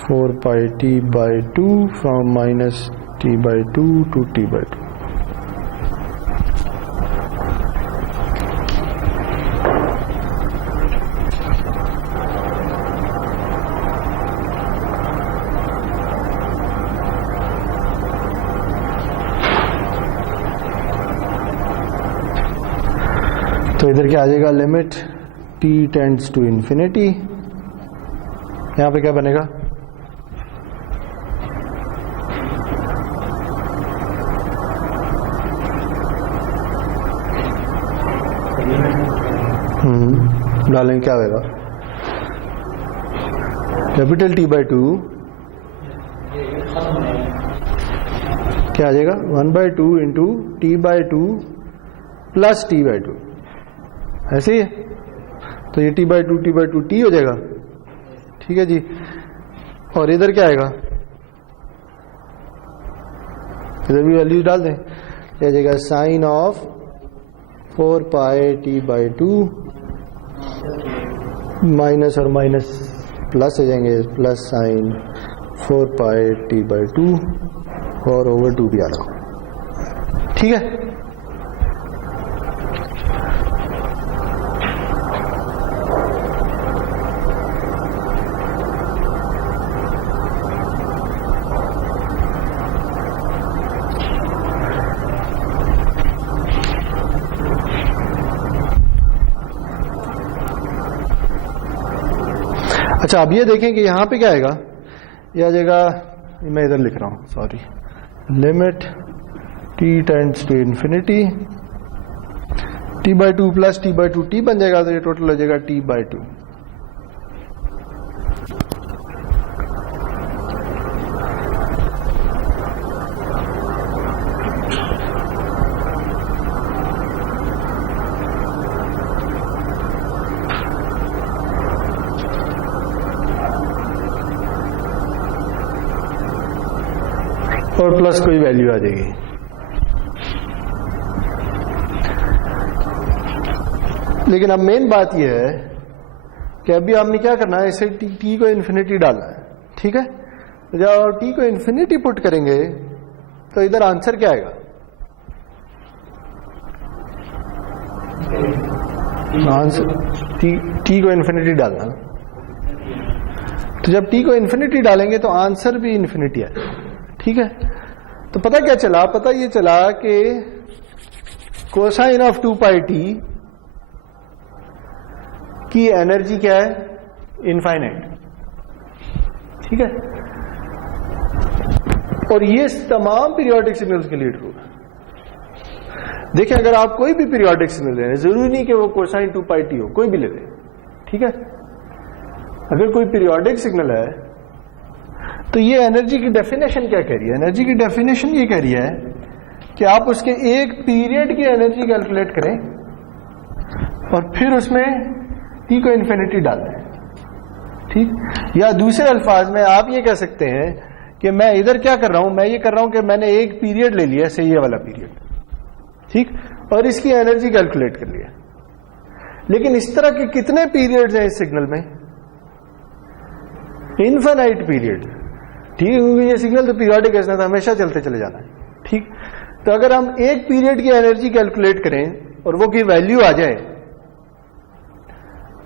4πt/2 from minus T/2 to T/2। तो इधर क्या आ जाएगा, limit t tends to infinity, यहां पे क्या बनेगा, डालेंगे क्या होगा, कैपिटल T/2 क्या आ जाएगा 1/2 इंटू T/2 प्लस T/2, ऐसे ही है। तो ये T/2 T हो जाएगा, ठीक है जी। और इधर क्या आएगा, इधर भी वैल्यू डाल दें, ये आ जाएगा साइन ऑफ 4πt/2 माइनस और माइनस प्लस हो जाएंगे, प्लस साइन 4πt/2 और ओवर 2 भी आ रहा, ठीक है। अच्छा, अब ये देखें कि यहां पे क्या आएगा, ये आ जाएगा, मैं इधर लिख रहा हूं, sorry, limit t tends to infinity T/2 plus T/2 t बन जाएगा, तो ये टोटल हो जाएगा T/2। और प्लस कोई वैल्यू आ जाएगी। लेकिन अब मेन बात यह है कि अभी हमने क्या करना है, इसे टी को इन्फिनिटी डालना है, ठीक है। जब टी को इन्फिनिटी पुट करेंगे तो इधर आंसर क्या आएगा, आंसर टी को इन्फिनिटी डालना। तो जब टी को इन्फिनिटी डालेंगे तो आंसर भी इन्फिनिटी है, ठीक है। तो पता क्या चला, पता ये चला कि कोसाइन ऑफ 2πt की एनर्जी क्या है, इनफाइनाइट, ठीक है। और ये तमाम पीरियोडिक सिग्नल्स के लिए ट्रू है। देखिए, अगर आप कोई भी पीरियोडिक सिग्नल ले रहे हैं, जरूरी नहीं कि वो कोसाइन 2πt हो, कोई भी ले लें, ठीक है। अगर कोई पीरियोडिक सिग्नल है तो ये एनर्जी की डेफिनेशन क्या कह रही है, एनर्जी की डेफिनेशन ये कह रही है कि आप उसके एक पीरियड की एनर्जी कैलकुलेट करें और फिर उसमें टी को इन्फिनिटी डाल दें, ठीक। या दूसरे अल्फाज में आप ये कह सकते हैं कि मैं इधर क्या कर रहा हूं, मैं ये कर रहा हूं कि मैंने एक पीरियड ले लिया, सही ये वाला पीरियड, ठीक, और इसकी एनर्जी कैलकुलेट कर लिया। लेकिन इस तरह के कितने पीरियड्स हैं इस सिग्नल में, इनफाइनाइट पीरियड, ठीक है, क्योंकि ये सिग्नल तो पीरियोडिक है, तो हमेशा चलते चले जाना है, ठीक। तो अगर हम एक पीरियड की एनर्जी कैलकुलेट करें और वो की वैल्यू आ जाए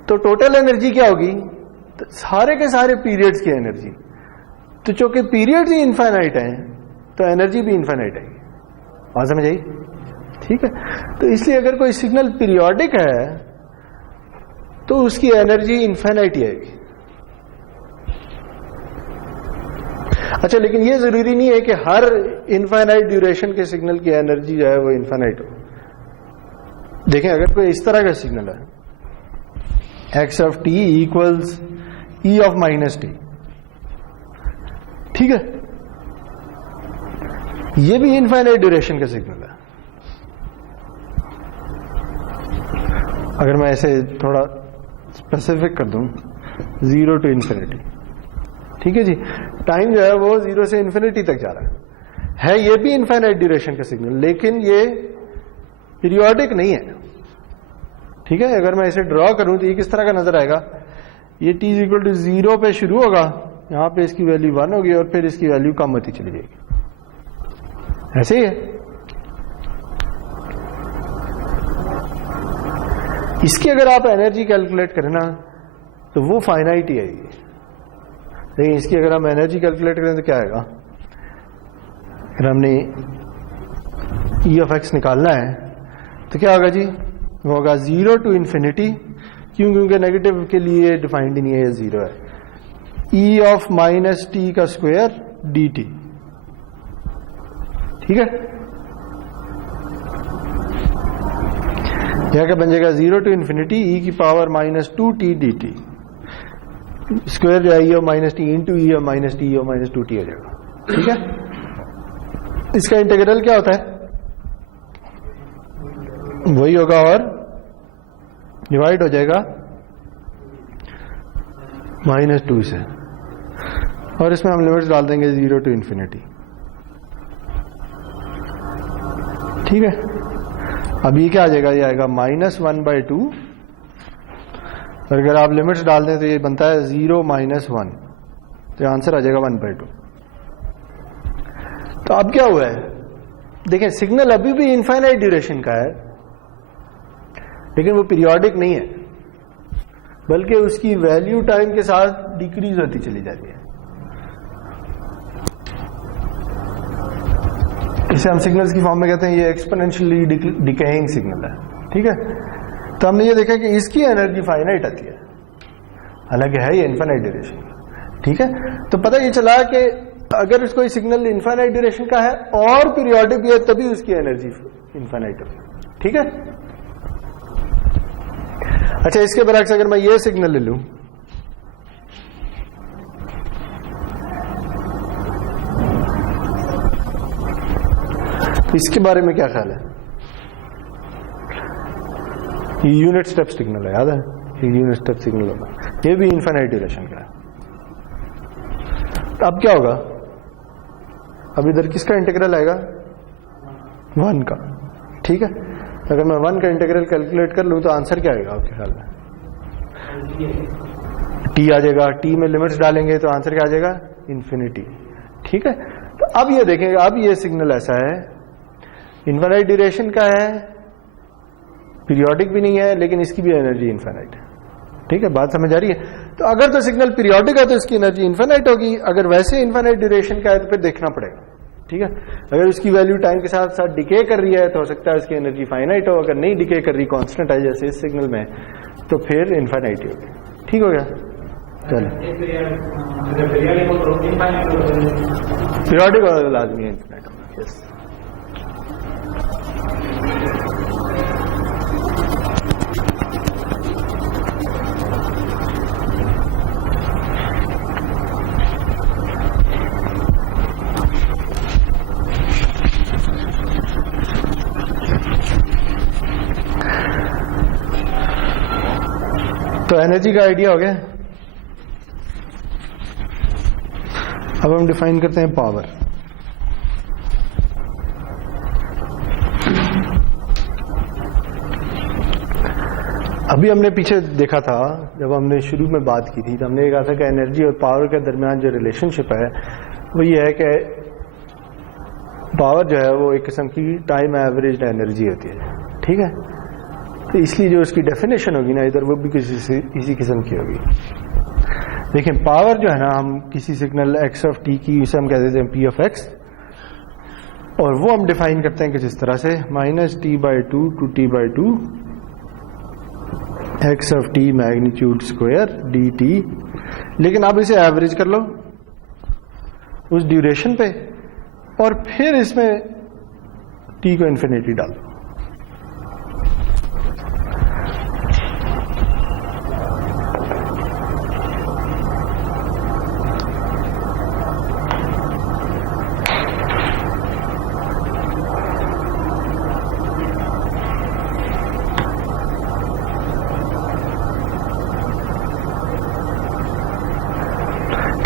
तो टोटल एनर्जी क्या होगी, तो सारे के सारे पीरियड्स की एनर्जी। तो चूंकि पीरियड्स ही इनफाइनाइट हैं तो एनर्जी भी इनफाइनाइट है, बात समझ आई, ठीक है। तो इसलिए अगर कोई सिग्नल पीरियोडिक है तो उसकी एनर्जी इनफाइनाइट ही आएगी। अच्छा, लेकिन ये जरूरी नहीं है कि हर इनफाइनाइट ड्यूरेशन के सिग्नल की एनर्जी जो है वो इनफाइनाइट हो। देखें, अगर कोई इस तरह का सिग्नल है, x of t equals e of minus T, ठीक है, ये भी इनफाइनाइट ड्यूरेशन का सिग्नल है। अगर मैं ऐसे थोड़ा स्पेसिफिक कर दूं, 0 to इन्फिनिटी, ठीक है जी, टाइम जो है वो 0 से इन्फिनिटी तक जा रहा है ये भी इनफाइनाइट ड्यूरेशन का सिग्नल, लेकिन ये पीरियोडिक नहीं है। ठीक है, अगर मैं इसे ड्रॉ करूं तो ये किस तरह का नजर आएगा, ये t इक्वल टू 0 पे शुरू होगा, यहां पे इसकी वैल्यू 1 होगी और फिर इसकी वैल्यू कम होती चली जाएगी, ऐसे ही है। इसकी अगर आप एनर्जी कैलकुलेट करें ना तो वो फाइनाइट ही आएगी, लेकिन इसकी अगर हम एनर्जी कैलकुलेट करें तो क्या आएगा, अगर हमने ई ऑफ एक्स निकालना है तो क्या होगा जी, वो होगा 0 to इन्फिनिटी, क्योंकि नेगेटिव के लिए डिफाइंड नहीं है, ये 0 है, ई ऑफ माइनस टी का स्क्वायर डी टी। ठीक है, यहां क्या बन जाएगा, 0 to इन्फिनिटी ई की power -2t D T, square जो है ई of minus T into E of minus T, E of minus 2t हो जाएगा। ठीक है, इसका इंटीग्रल क्या होता है, वही होगा और डिवाइड हो जाएगा -2 से, और इसमें हम लिमिट्स डाल देंगे 0 to इन्फिनिटी। ठीक है, अब ये क्या आ जाएगा, ये आएगा -1/2, और अगर आप लिमिट्स डाल दें तो ये बनता है 0 - 1, तो आंसर आ जाएगा 1/2। तो अब क्या हुआ है, देखें सिग्नल अभी भी इनफाइनाइट ड्यूरेशन का है, लेकिन वो पीरियोडिक नहीं है, बल्कि उसकी वैल्यू टाइम के साथ डिक्रीज होती चली जाती है। इसे हम सिग्नल्स की फॉर्म में कहते हैं ये एक्सपोनेंशियली डिकेइंग सिग्नल है। ठीक है, तो हमने ये देखा कि इसकी एनर्जी फाइनाइट आती है, हालांकि है ये इनफाइनाइट ड्यूरेशन। ठीक है, तो पता ये चला कि अगर कोई सिग्नल इनफाइनाइट ड्यूरेशन का है और पीरियोडिक भी है तभी उसकी एनर्जी इनफाइनाइट होगी। ठीक है, अच्छा इसके बरक्स अगर मैं ये सिग्नल ले लूं, इसके बारे में क्या ख्याल है, ये यूनिट स्टेप सिग्नल है, याद है, ये यूनिट स्टेप सिग्नल होगा, ये भी इनफाइनाइट ड्यूरेशन का है। तो अब क्या होगा, अब इधर किसका इंटीग्रल आएगा, 1 का। ठीक है, अगर मैं 1 का इंटीग्रल कैलकुलेट कर लूं तो आंसर क्या आएगा आपके ख्याल में, t आ जाएगा, t में लिमिट्स डालेंगे तो आंसर क्या आ जाएगा, इन्फिनिटी। ठीक है, तो अब ये देखेंगे, अब ये सिग्नल ऐसा है, इनफाइनाइट ड्यूरेशन का है, पीरियोडिक भी नहीं है, लेकिन इसकी भी एनर्जी इनफाइनाइट है। ठीक है, बात समझ आ रही है। तो अगर तो सिग्नल पीरियोडिक है तो इसकी एनर्जी इनफाइनाइट होगी, अगर वैसे इनफाइनाइट ड्यूरेशन का है तो फिर देखना पड़ेगा। ठीक है, अगर उसकी वैल्यू टाइम के साथ साथ डिके कर रही है तो हो सकता है उसकी एनर्जी फाइनाइट हो, अगर नहीं डिके कर रही, कांस्टेंट है जैसे इस सिग्नल में, तो फिर इनफाइनाइट होगी। ठीक हो गया, चलो पीरियोडिक और लाजमी है इनफाइनाइट होगा। यस, तो एनर्जी का आइडिया हो गया। अब हम डिफाइन करते हैं पावर। अभी हमने पीछे देखा था, जब हमने शुरू में बात की थी तो हमने कहा था कि एनर्जी और पावर के दरमियान जो रिलेशनशिप है वो ये है कि पावर जो है वो एक किस्म की टाइम एवरेज एनर्जी होती है। ठीक है, तो इसलिए जो उसकी डेफिनेशन होगी ना इधर, वो भी इसी किस्म की होगी। देखिए पावर जो है ना, हम किसी सिग्नल x ऑफ t की, उसे हम कह देते हैं p ऑफ x, और वो हम डिफाइन करते हैं कि जिस तरह से -t/2 to t/2 x of t magnitude square dt। लेकिन आप इसे एवरेज कर लो उस ड्यूरेशन पे, और फिर इसमें t को इन्फिनिटी डाल दो।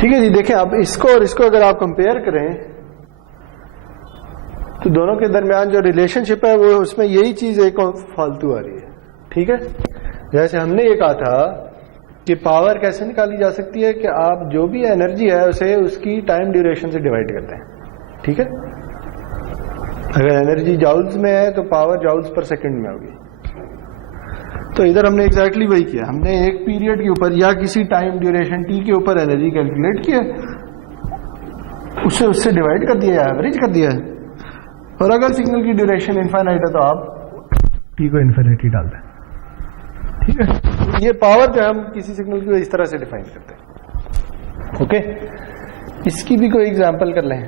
ठीक है जी। देखें अब इसको और इसको अगर आप कंपेयर करें तो दोनों के दरमियान जो रिलेशनशिप है वो उसमें यही चीज एक और फालतू आ रही है। ठीक है, जैसे हमने ये कहा था कि पावर कैसे निकाली जा सकती है कि आप जो भी एनर्जी है उसे उसकी टाइम ड्यूरेशन से डिवाइड करते हैं। ठीक है, अगर एनर्जी जाउल्स में है तो पावर जाउल्स पर सेकंड में होगी। तो इधर हमने एग्जैक्टली वही किया, हमने एक पीरियड के ऊपर या किसी टाइम ड्यूरेशन टी के ऊपर एनर्जी कैलकुलेट किया, उससे डिवाइड कर दिया, एवरेज कर दिया है। और अगर सिग्नल की ड्यूरेशन इनफाइनाइट है तो आप टी को इन्फिनिटी डाल दें। ठीक है, ये पावर जो हम किसी सिग्नल को इस तरह से डिफाइन करते हैं। ओके, इसकी भी कोई एग्जांपल कर लें।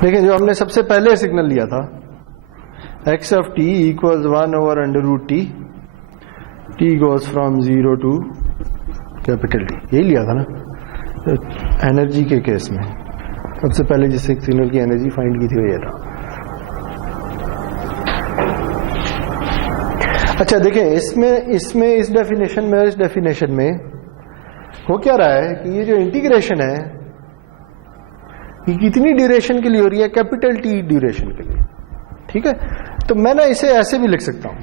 देखिए, जो हमने सबसे पहले सिग्नल लिया था x of t equals 1 over under root t, t goes from 0 to capital T, यही लिया था ना एनर्जी के केस में। सबसे पहले जिस सिग्नल की एनर्जी फाइंड की थी वो ये था। अच्छा देखें, इसमें इस डेफिनेशन में और इस डेफिनेशन में हो क्या रहा है कि ये जो इंटीग्रेशन है ये कितनी ड्यूरेशन के लिए हो रही है? कैपिटल टी ड्यूरेशन के लिए। ठीक है, तो मैं ना इसे ऐसे भी लिख सकता हूं,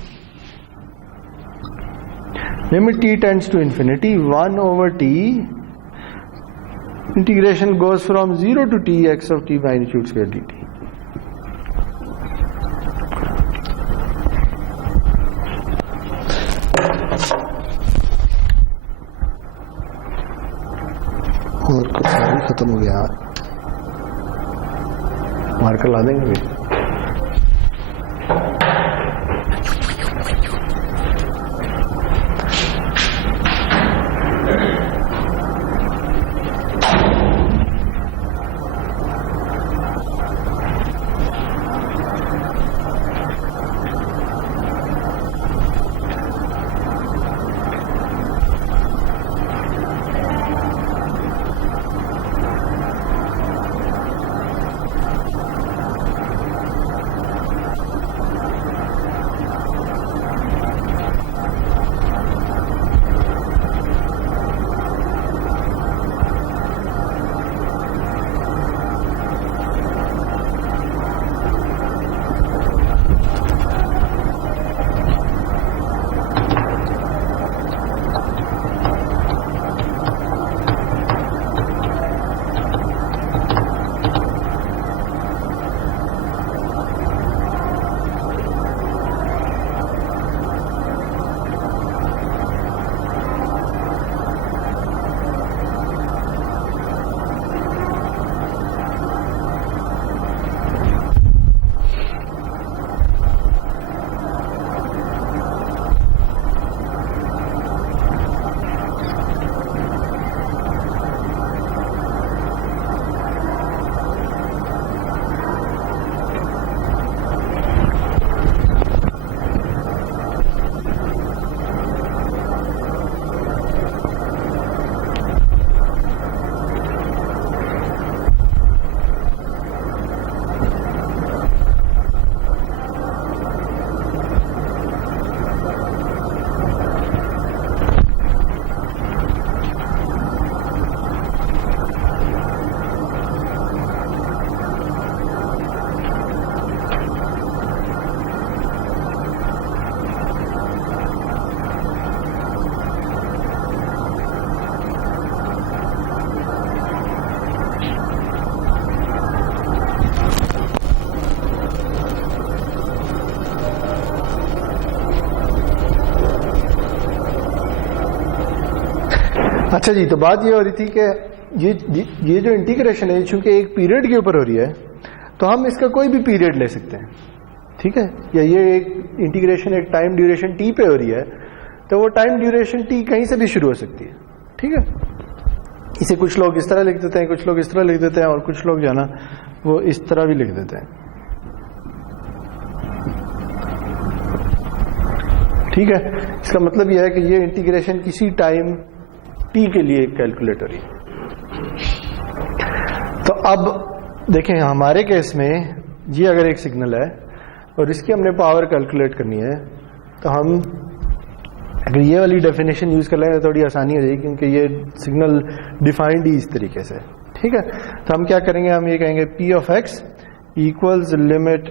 limit t tends to infinity 1 over t integration goes from 0 to t x of t magnitude square dt। और कुछ सारी खत्म हो गया, मार्कर ला देंगे भी। अच्छा जी, तो बात ये हो रही थी कि ये जो इंटीग्रेशन है चूंकि एक पीरियड के ऊपर हो रही है तो हम इसका कोई भी पीरियड ले सकते हैं। ठीक है, या ये एक इंटीग्रेशन एक टाइम ड्यूरेशन टी पे हो रही है तो वो टाइम ड्यूरेशन टी कहीं से भी शुरू हो सकती है। ठीक है, इसे कुछ लोग इस तरह लिख देते हैं, कुछ लोग इस तरह लिख देते हैं और कुछ लोग जो है ना वो इस तरह भी लिख देते हैं। ठीक है, इसका मतलब यह है कि ये इंटीग्रेशन किसी टाइम t के लिए कैलकुलेट हो रही है। तो अब देखें हमारे केस में ये अगर एक सिग्नल है और इसकी हमने पावर कैलकुलेट करनी है, तो हम अगर ये वाली डेफिनेशन यूज कर लेंगे तो थोड़ी आसानी हो जाएगी, क्योंकि ये सिग्नल डिफाइंड ही इस तरीके से। ठीक है, तो हम क्या करेंगे, हम ये कहेंगे p of x equals limit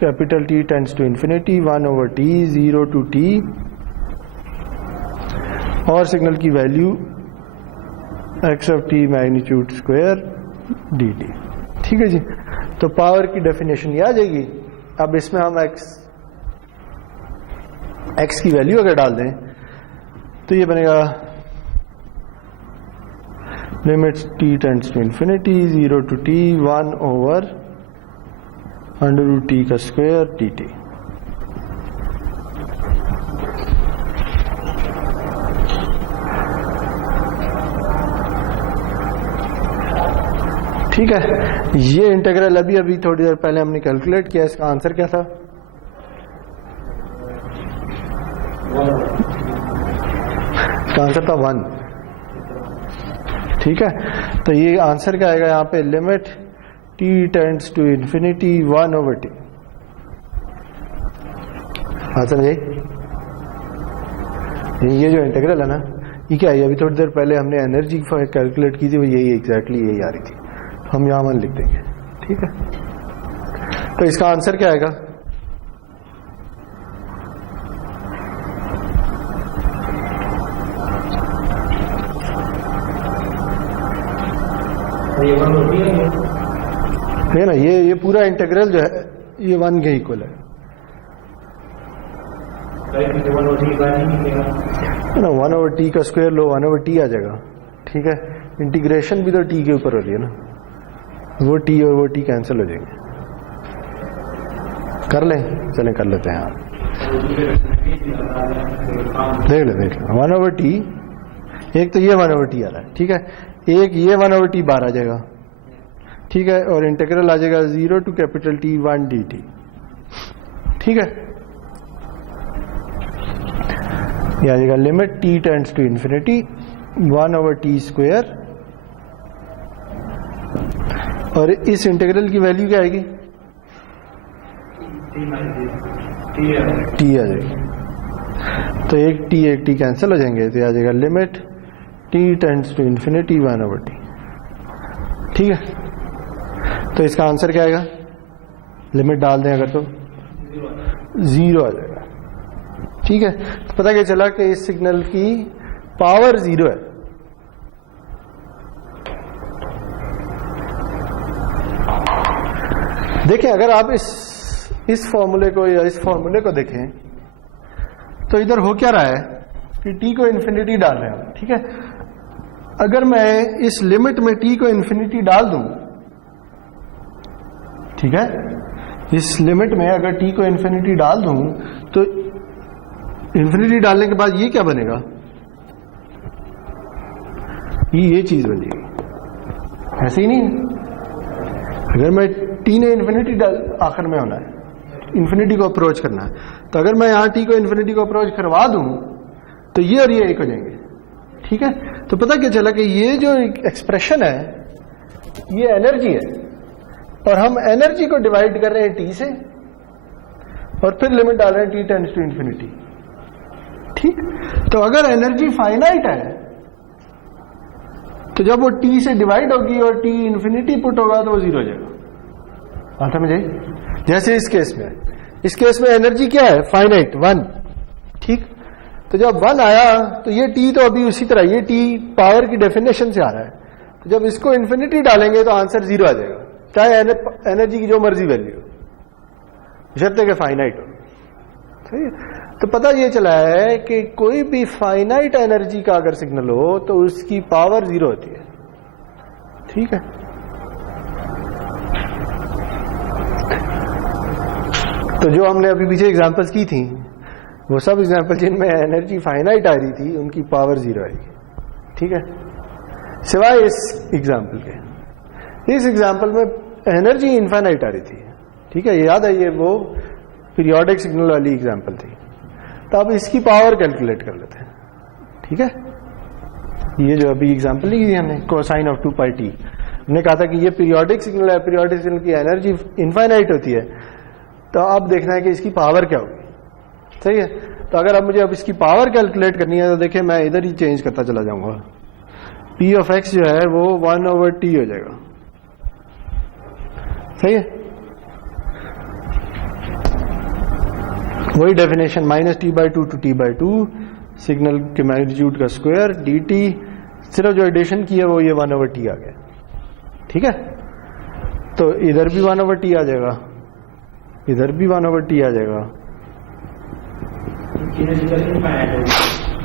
capital T tends to infinity 1/t 0 to t, और सिग्नल की value x of t magnitude square dt। ठीक है जी, तो पावर की डेफिनेशन ये आ जाएगी। अब इसमें हम x की वैल्यू अगर डाल दें तो ये बनेगा limit t tends to infinity 0 to t 1/√t का स्क्वायर dt। ठीक है, ये इंटीग्रल अभी थोड़ी देर पहले हमने कैलकुलेट किया, इसका आंसर क्या था? इसका आंसर था 1। ठीक है, तो ये आंसर क्या आएगा यहाँ पे, limit t tends to infinity 1/t। Answer ये जो इंटीग्रल है ना, ये क्या है, अभी थोड़ी देर पहले हमने एनर्जी कैलकुलेट की थी, वो यही एग्जैक्टली यही आ रही थी। हम यहां 1 लिख देंगे। ठीक है, तो इसका आंसर क्या आएगा? है ना, ये पूरा इंटीग्रल जो है ये 1 के इक्वल है ना। 1/t का स्क्वायर लो, 1/t आ जाएगा। ठीक है, इंटीग्रेशन भी तो t के ऊपर हो रही है ना, वो t और वो t कैंसिल हो जाएंगे। कर लें, चलें कर लेते हैं। आप देख ले 1/t, एक तो ये 1/t आ रहा है। ठीक है, एक ये 1/t बाहर आ जाएगा। ठीक है, और इंटीग्रल आ जाएगा 0 to कैपिटल T 1 dt। ठीक है, ये आ जाएगा limit t tends to infinity 1/t square, और इस इंटीग्रल की वैल्यू क्या आएगी? t आ जाएगी। तो एक t कैंसिल हो जाएंगे, तो आ जाएगा limit t tends to infinity 1/t। ठीक है, तो इसका आंसर क्या आएगा? लिमिट डाल दें अगर तो 0 आ जाएगा। ठीक है, तो पता क्या चला कि इस सिग्नल की पावर 0 है। देखिए, अगर आप इस फॉर्मूले को या इस फॉर्मूले को देखें तो इधर हो क्या रहा है कि t को इन्फिनिटी डाल रहे हैं। ठीक है, अगर मैं इस लिमिट में t को इन्फिनिटी डाल दूं, ठीक है, इस लिमिट में अगर t को इन्फिनिटी डाल दूं तो इन्फिनिटी डालने के बाद ये क्या बनेगा? ये चीज बन जाएगी। ऐसे ही नहीं, अगर मैं t ने इन्फिनिटी आखिर में होना है, इन्फिनिटी को अप्रोच करना है, तो अगर मैं यहां t को इन्फिनिटी को अप्रोच करवा दूं तो ये और ये एक हो जाएंगे। ठीक है, तो पता क्या चला कि ये जो एक्सप्रेशन है ये एनर्जी है, और हम एनर्जी को डिवाइड कर रहे हैं t से, और फिर लिमिट डाल रहे हैं t टेंड्स टू इंफिनिटी। ठीक, तो अगर एनर्जी फाइनाइट है तो जब वो t से डिवाइड होगी और t इंफिनिटी पुट होगा तो वो 0 हो जाएगा। बात समझ आई? जैसे इस केस में एनर्जी क्या है? फाइनाइट 1। ठीक, तो जब 1 आया तो ये t तो अभी उसी तरह, ये t पावर की डेफिनेशन से आ रहा है, तो जब इसको इंफिनिटी डालेंगे तो आंसर 0 आ जाएगा, चाहे एनर्जी की जो मर्जी वैल्यू हो, शर्त के फाइनाइट हो। सही है, तो पता ये चला है कि कोई भी फाइनाइट एनर्जी का अगर सिग्नल हो तो उसकी पावर 0 होती है। ठीक है, तो जो हमने अभी पीछे एग्जांपल्स की थी वो सब एग्जांपल जिनमें एनर्जी फाइनाइट आ रही थी उनकी पावर 0 आएगी। ठीक है, सिवाय इस एग्जांपल के। इस एग्जांपल में एनर्जी इनफाइनाइट आ रही थी। ठीक है, याद है, ये वो पीरियोडिक सिग्नल वाली एग्जांपल थी। तो अब इसकी पावर कैलकुलेट कर लेते हैं, ठीक है। ये जो अभी एग्जांपल ली थी हमने कोसाइन ऑफ 2 पाई टी, हमने कहा था कि ये पीरियोडिक सिग्नल है, पीरियोडिक सिग्नल की एनर्जी इनफाइनाइट होती है, तो अब देखना है कि इसकी पावर क्या होगी, सही है। तो अगर अब मुझे अब इसकी पावर कैलकुलेट करनी है तो देखिए मैं इधर ही चेंज करता चला जाऊंगा, पी ऑफ एक्स जो है वो 1/t हो जाएगा, सही है। वही definition -t/2 to t/2 signal के मैग्नीट्यूड का स्क्वायर dt, सिर्फ जो एडिशन की है वो ये 1/t आ गया, ठीक है। तो इधर भी 1/t आ जाएगा, इधर भी 1/t आ जाएगा।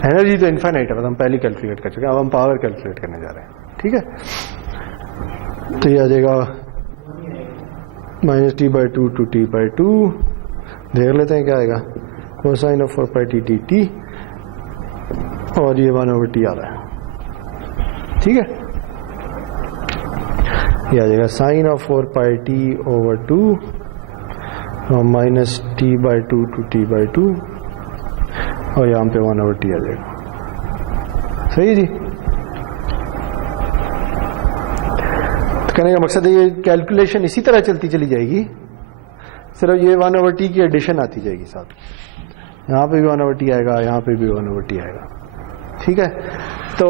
एनर्जी तो इनफाइनाइट है, हम पहले कैलकुलेट कर चुके हैं, अब हम पावर कैलकुलेट करने जा रहे हैं, ठीक है। तो ये आ जाएगा -t/2 to t/2, देख लेते हैं क्या आएगा, cosine of 4 pi T dt, और ये 1/t आ रहा है, ठीक है। ये आ जाएगा sign of 4 pi t/2 -t/2 to t/2, और यहां पे 1/t आ जाएगा, सही जी। तो कहने का मकसद है ये कैलकुलेशन इसी तरह चलती चली जाएगी, सिर्फ ये 1/t की एडिशन आती जाएगी साथ, यहां पे भी 1/t आएगा, यहां पे भी 1/t आएगा, ठीक है। तो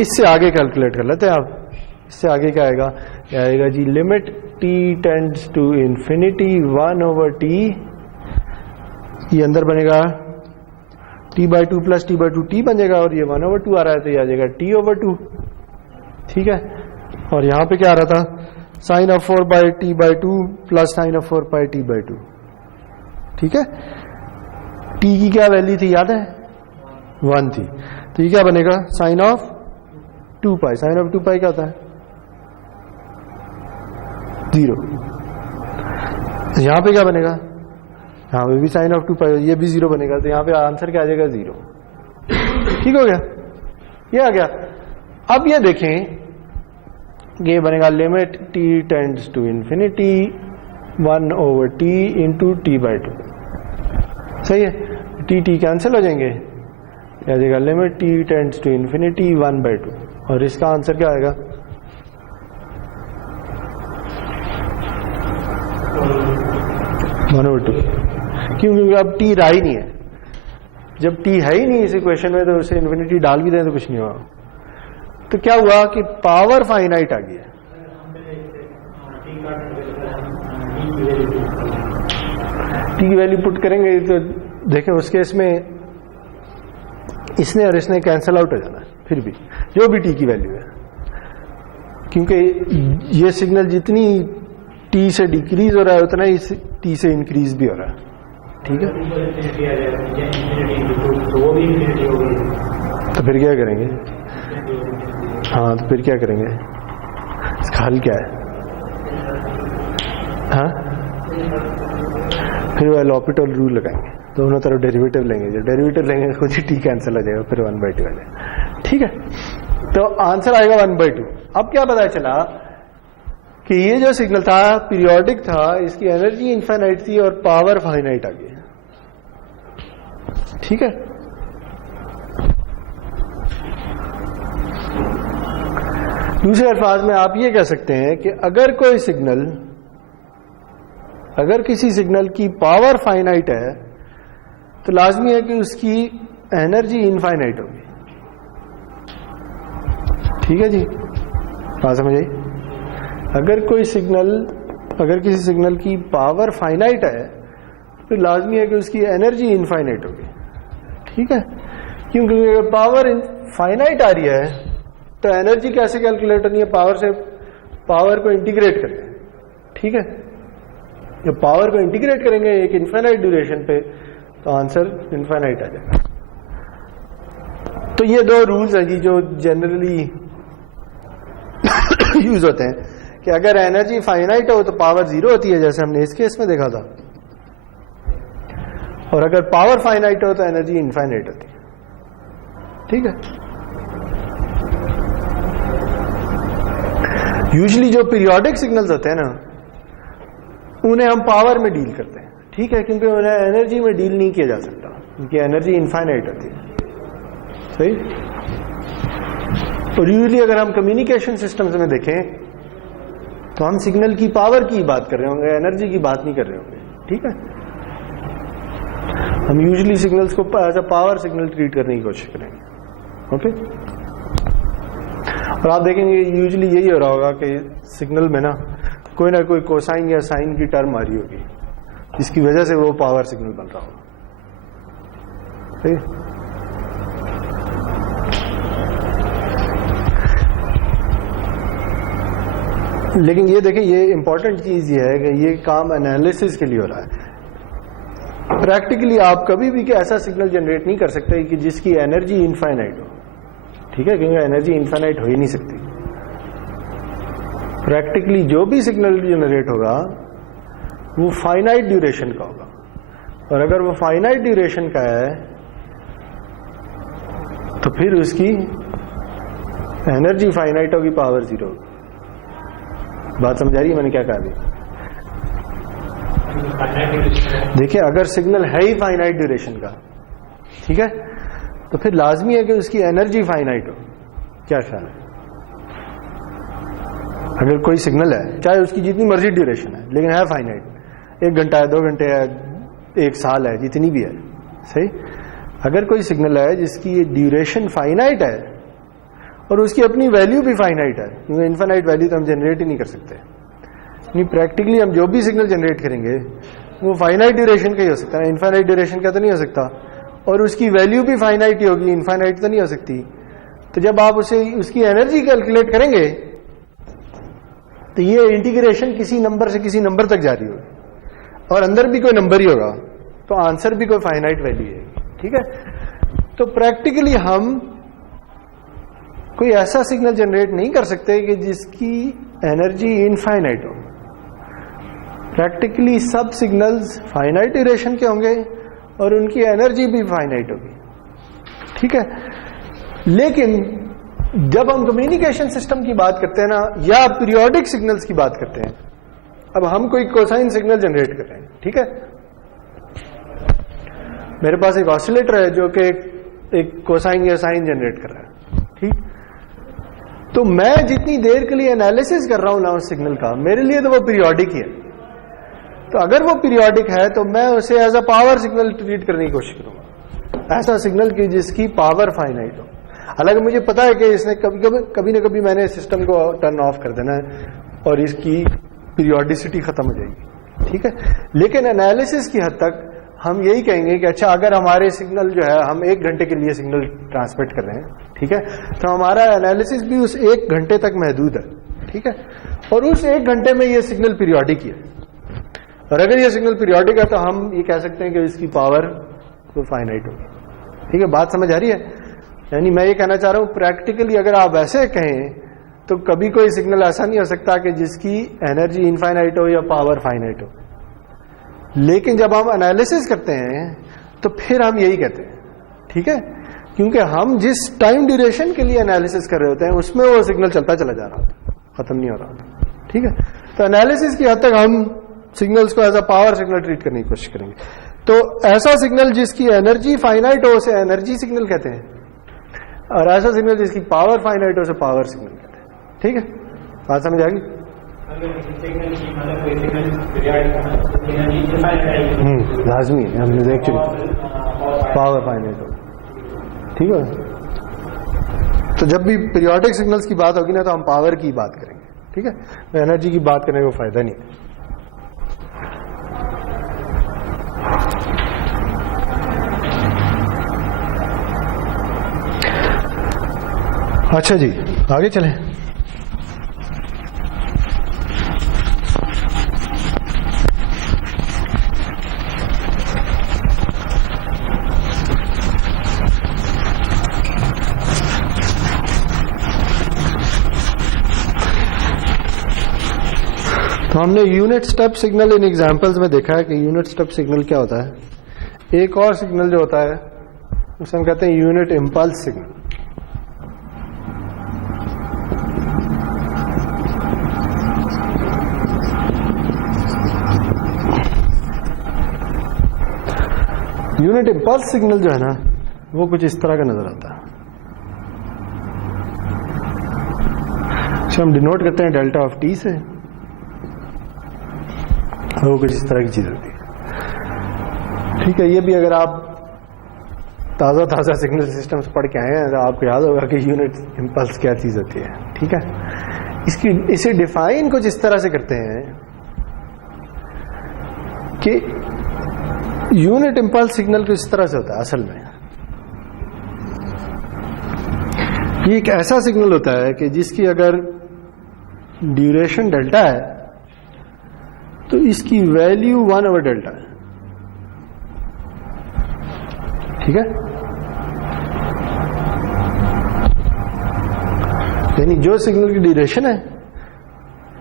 इससे आगे कैलकुलेट कर लेते हैं आप, इससे आगे क्या आएगा, क्या आएगा जी, limit t tends to infinity 1/t, ये अंदर बनेगा t/2 प्लस t/2t बन जाएगा, और ये 1/2 आ रहा है तो ये आ जाएगा t/2, ठीक है। और यहां पे क्या आ रहा था, sine of 4 by t/2 plus sine of 4 pi t/2, ठीक है। t की क्या वैल्यू थी याद है, 1 थी, तो ये क्या बनेगा, sine of 2 pi, sine of 2 pi क्या होता है 0। यहां पे क्या बनेगा, यहां पे भी साइन ऑफ 2 पाई, ये भी 0 बनेगा, तो यहां पे आंसर क्या आ जाएगा 0, ठीक हो गया, ये आ गया। अब ये देखें ये बनेगा limit t tends to infinity 1/t into t/2, सही है। t कैंसिल हो जाएंगे, आ जाएगा limit t tends to infinity 1/2, और इसका आंसर क्या आएगा, क्योंकि अब t रहा ही नहीं है, जब t है ही नहीं इस इक्वेशन में तो उसे इंफिनिटी डाल भी दें तो कुछ नहीं होगा। तो क्या हुआ कि पावर फाइनाइट आ गई है, टी की वैल्यू पुट करेंगे तो देखें उसके इसमें इसने और इसने कैंसल आउट हो जाना है, फिर भी जो भी टी की वैल्यू है, क्योंकि ये सिग्नल जितनी टी से डिक्रीज हो रहा है उतना ही टी से इंक्रीज भी हो रहा है, ठीक है। तो फिर क्या करेंगे, हाँ तो फिर क्या करेंगे, इसका हल क्या है, हाँ फिर वो एलॉपिटल रूल लगाएंगे, दोनों तरफ डेरिवेटिव लेंगे, जो डेरिवेटिव लेंगे खुद ही टी कैंसिल हो जाएगा, फिर 1/2 आ जाएगा, ठीक है। तो आंसर आएगा 1/2। अब क्या पता चला कि ये जो सिग्नल था पीरियोडिक था, इसकी एनर्जी इनफाइनाइट थी और पावर फाइनाइट आ गई, ठीक है। दूसरे अल्फाज में आप ये कह सकते हैं कि अगर कोई सिग्नल, अगर किसी सिग्नल की पावर फाइनाइट है तो लाजमी है कि उसकी एनर्जी इनफाइनाइट होगी, ठीक है जी, बात समझ आई। अगर कोई सिग्नल, अगर किसी सिग्नल की पावर फाइनाइट है तो लाजमी है कि उसकी एनर्जी इनफाइनाइट होगी, ठीक है। क्योंकि अगर पावर फाइनाइट आ रही है तो एनर्जी कैसे कैलकुलेट होनी है, पावर से पावर को इंटीग्रेट करके, ठीक है। जब पावर को इंटीग्रेट करेंगे एक इनफाइनाइट ड्यूरेशन पे तो आंसर इनफाइनाइट आ जाएगा। तो ये दो रूल्स हैं जी जो जनरली यूज होते हैं कि अगर एनर्जी फाइनाइट हो तो पावर 0 होती है, जैसे हमने इस केस में देखा था, और अगर पावर फाइनाइट हो तो एनर्जी इनफाइनाइट होती है, ठीक है। यूजुअली जो पीरियोडिक सिग्नल्स होते हैं ना उन्हें हम पावर में डील करते हैं, ठीक है, क्योंकि उन्हें एनर्जी में डील नहीं किया जा सकता, क्योंकि एनर्जी इनफाइनाइट होती है। सही। और यूजली अगर हम कम्युनिकेशन सिस्टम्स में देखें तो हम सिग्नल की पावर की बात कर रहे होंगे, एनर्जी की बात नहीं कर रहे होंगे। ठीक है, हम यूजली सिग्नल्स को as a power signal treat करने की कोशिश करेंगे। ओके, और आप देखेंगे यूजली यही हो रहा होगा कि सिग्नल में ना कोई कोसाइन या साइन की टर्म आ रही होगी, जिसकी वजह से वो पावर सिग्नल बन रहा होगा। सही। लेकिन ये देखिए, ये इंपॉर्टेंट चीज ये है कि ये काम एनालिसिस के लिए हो रहा है। प्रैक्टिकली आप कभी भी ऐसा सिग्नल जनरेट नहीं कर सकते कि जिसकी एनर्जी इनफाइनाइट हो। ठीक है, क्योंकि एनर्जी इनफाइनाइट हो ही नहीं सकती। प्रैक्टिकली जो भी सिग्नल जनरेट होगा वो फाइनाइट ड्यूरेशन का होगा, और अगर वो फाइनाइट ड्यूरेशन का है तो फिर उसकी एनर्जी फाइनाइट होगी, पावर जीरो होगी। बात समझ आ रही है मैंने क्या कहा अभी? देखिए, अगर सिग्नल है ही फाइनाइट ड्यूरेशन का, ठीक है, तो फिर लाजमी है कि उसकी एनर्जी फाइनाइट हो। क्या ख्याल है? अगर कोई सिग्नल है, चाहे उसकी जितनी मर्जी ड्यूरेशन है, लेकिन है फाइनाइट, 1 घंटा है, 2 घंटे है, 1 साल है, जितनी भी है। सही। अगर कोई सिग्नल है जिसकी ड्यूरेशन फाइनाइट है और उसकी अपनी वैल्यू भी फाइनाइट है, क्योंकि इनफाइनाइट वैल्यू तो हम जनरेट ही नहीं कर सकते। नहीं, प्रैक्टिकली हम जो भी सिग्नल जनरेट करेंगे वो फाइनाइट ड्यूरेशन का ही हो सकता है, इनफाइनाइट ड्यूरेशन का तो नहीं हो सकता, और उसकी वैल्यू भी फाइनाइट ही होगी, इनफाइनाइट तो नहीं हो सकती। तो जब आप उसे उसकी एनर्जी कैलकुलेट करेंगे तो ये इंटीग्रेशन किसी नंबर से किसी नंबर तक जारी होगी, और अंदर भी कोई नंबर ही होगा, तो आंसर भी कोई फाइनाइट वैल्यू है। ठीक है, तो प्रैक्टिकली हम कोई ऐसा सिग्नल जनरेट नहीं कर सकते कि जिसकी एनर्जी इनफाइनाइट हो। प्रैक्टिकली सब सिग्नल्स फाइनाइट ड्यूरेशन के होंगे और उनकी एनर्जी भी फाइनाइट होगी। ठीक है, लेकिन जब हम कम्युनिकेशन सिस्टम की बात करते हैं ना, या पीरियोडिक सिग्नल्स की बात करते हैं, अब हम कोई कोसाइन सिग्नल जनरेट कर रहे हैं। ठीक है, मेरे पास एक ऑसिलेटर है जो कि एक कोसाइन या साइन जनरेट कर रहा है। ठीक, तो मैं जितनी देर के लिए एनालिसिस कर रहा हूं ना उस सिग्नल का, मेरे लिए तो वो पीरियोडिक ही है। तो अगर वो पीरियोडिक है तो मैं उसे as a power signal treat करने की कोशिश करूंगा, ऐसा सिग्नल की जिसकी पावर फाइनाइट हो। हालांकि मुझे पता है कि इसने कभी ना कभी मैंने सिस्टम को टर्न ऑफ कर देना है और इसकी पीरियोडिसिटी खत्म हो जाएगी। ठीक है, लेकिन एनालिसिस की हद तक हम यही कहेंगे कि अच्छा, अगर हमारे सिग्नल जो है, हम 1 घंटे के लिए सिग्नल ट्रांसमिट कर रहे हैं, ठीक है, तो हमारा एनालिसिस भी उस 1 घंटे तक महदूद है। ठीक है, और उस 1 घंटे में ये सिग्नल पीरियोडिक ही है, और अगर ये सिग्नल पीरियोडिक है तो हम ये कह सकते हैं कि इसकी पावर तो फाइनाइट होगी। ठीक है, बात समझ आ रही है? यानी मैं ये कहना चाह रहा हूं, प्रैक्टिकली अगर आप ऐसे कहें तो कभी कोई सिग्नल ऐसा नहीं हो सकता कि जिसकी एनर्जी इनफाइनाइट हो या पावर फाइनाइट हो। लेकिन जब हम एनालिसिस करते हैं तो फिर हम यही कहते हैं। ठीक है, क्योंकि हम जिस टाइम ड्यूरेशन के लिए एनालिसिस कर रहे होते हैं उसमें वो सिग्नल चलता चला जा रहा होता है, खत्म नहीं हो रहा होता। ठीक है, तो एनालिसिस की हद तक हम सिग्नल्स को as a power signal treat करने की कोशिश करेंगे। तो ऐसा सिग्नल जिसकी एनर्जी फाइनाइट हो उसे एनर्जी सिग्नल कहते हैं, और ऐसा सिग्नल जिसकी पावर फाइनाइट हो उसे पावर सिग्नल कहते हैं। ठीक है, बात समझ आएगी? लाजमी है, हमने देख चुके, पावर फाइनाइट हो। ठीक है, तो जब भी पीरियोडिक सिग्नल्स की बात होगी ना तो हम पावर की बात करेंगे। ठीक है, तो एनर्जी की बात करने का फायदा नहीं है। अच्छा जी, आगे चलें। तो हमने यूनिट स्टेप सिग्नल इन एग्जांपल्स में देखा है कि यूनिट स्टेप सिग्नल क्या होता है। एक और सिग्नल जो होता है उसे हम कहते हैं unit impulse signal. Unit impulse signal जो है ना वो कुछ इस तरह का नजर आता है। हम डिनोट करते हैं डेल्टा ऑफ टी से, वो कुछ इस तरह की चीज होती है। ठीक है, ये भी अगर आप ताज़ा सिग्नल सिस्टम्स पढ़ के आए हैं तो आपको याद होगा कि यूनिट इंपल्स क्या चीज होती है। ठीक है, इसे डिफाइन कुछ इस तरह से करते हैं कि यूनिट इंपल्स सिग्नल कुछ इस तरह से होता है। असल में ये एक ऐसा सिग्नल होता है कि जिसकी अगर ड्यूरेशन डेल्टा है तो इसकी वैल्यू 1/डेल्टा है। ठीक है, यानी जो सिग्नल की ड्यूरेशन है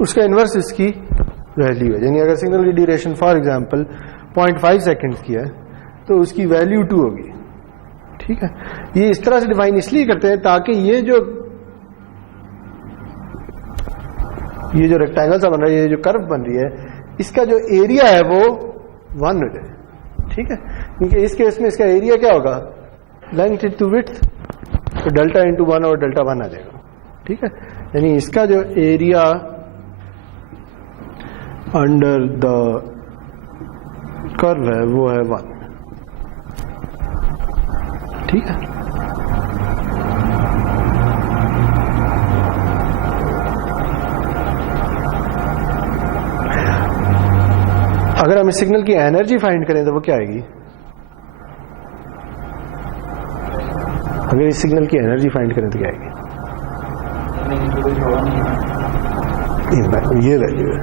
उसका इनवर्स इसकी वैल्यू है। यानी अगर सिग्नल की ड्यूरेशन फॉर एग्जांपल 0.5 सेकेंड्स की है तो उसकी वैल्यू 2 होगी। ठीक है, ये इस तरह से डिफाइन इसलिए करते हैं ताकि ये जो रेक्टेंगल सा बन रहा है, ये जो कर्व बन रही है, इसका जो एरिया है वो 1 हो जाए। ठीक है, क्योंकि इस केस में इसका एरिया क्या होगा, लेंथ इनटू विड्थ, तो डेल्टा इंटू 1 और डेल्टा 1 आ जाएगा। ठीक है, यानी इसका जो एरिया अंडर द कर्व है वो है 1। ठीक है, अगर हम इस सिग्नल की एनर्जी फाइंड करें तो वो क्या आएगी? अगर इस सिग्नल की एनर्जी फाइंड करें तो क्या आएगी? ये वैल्यू है,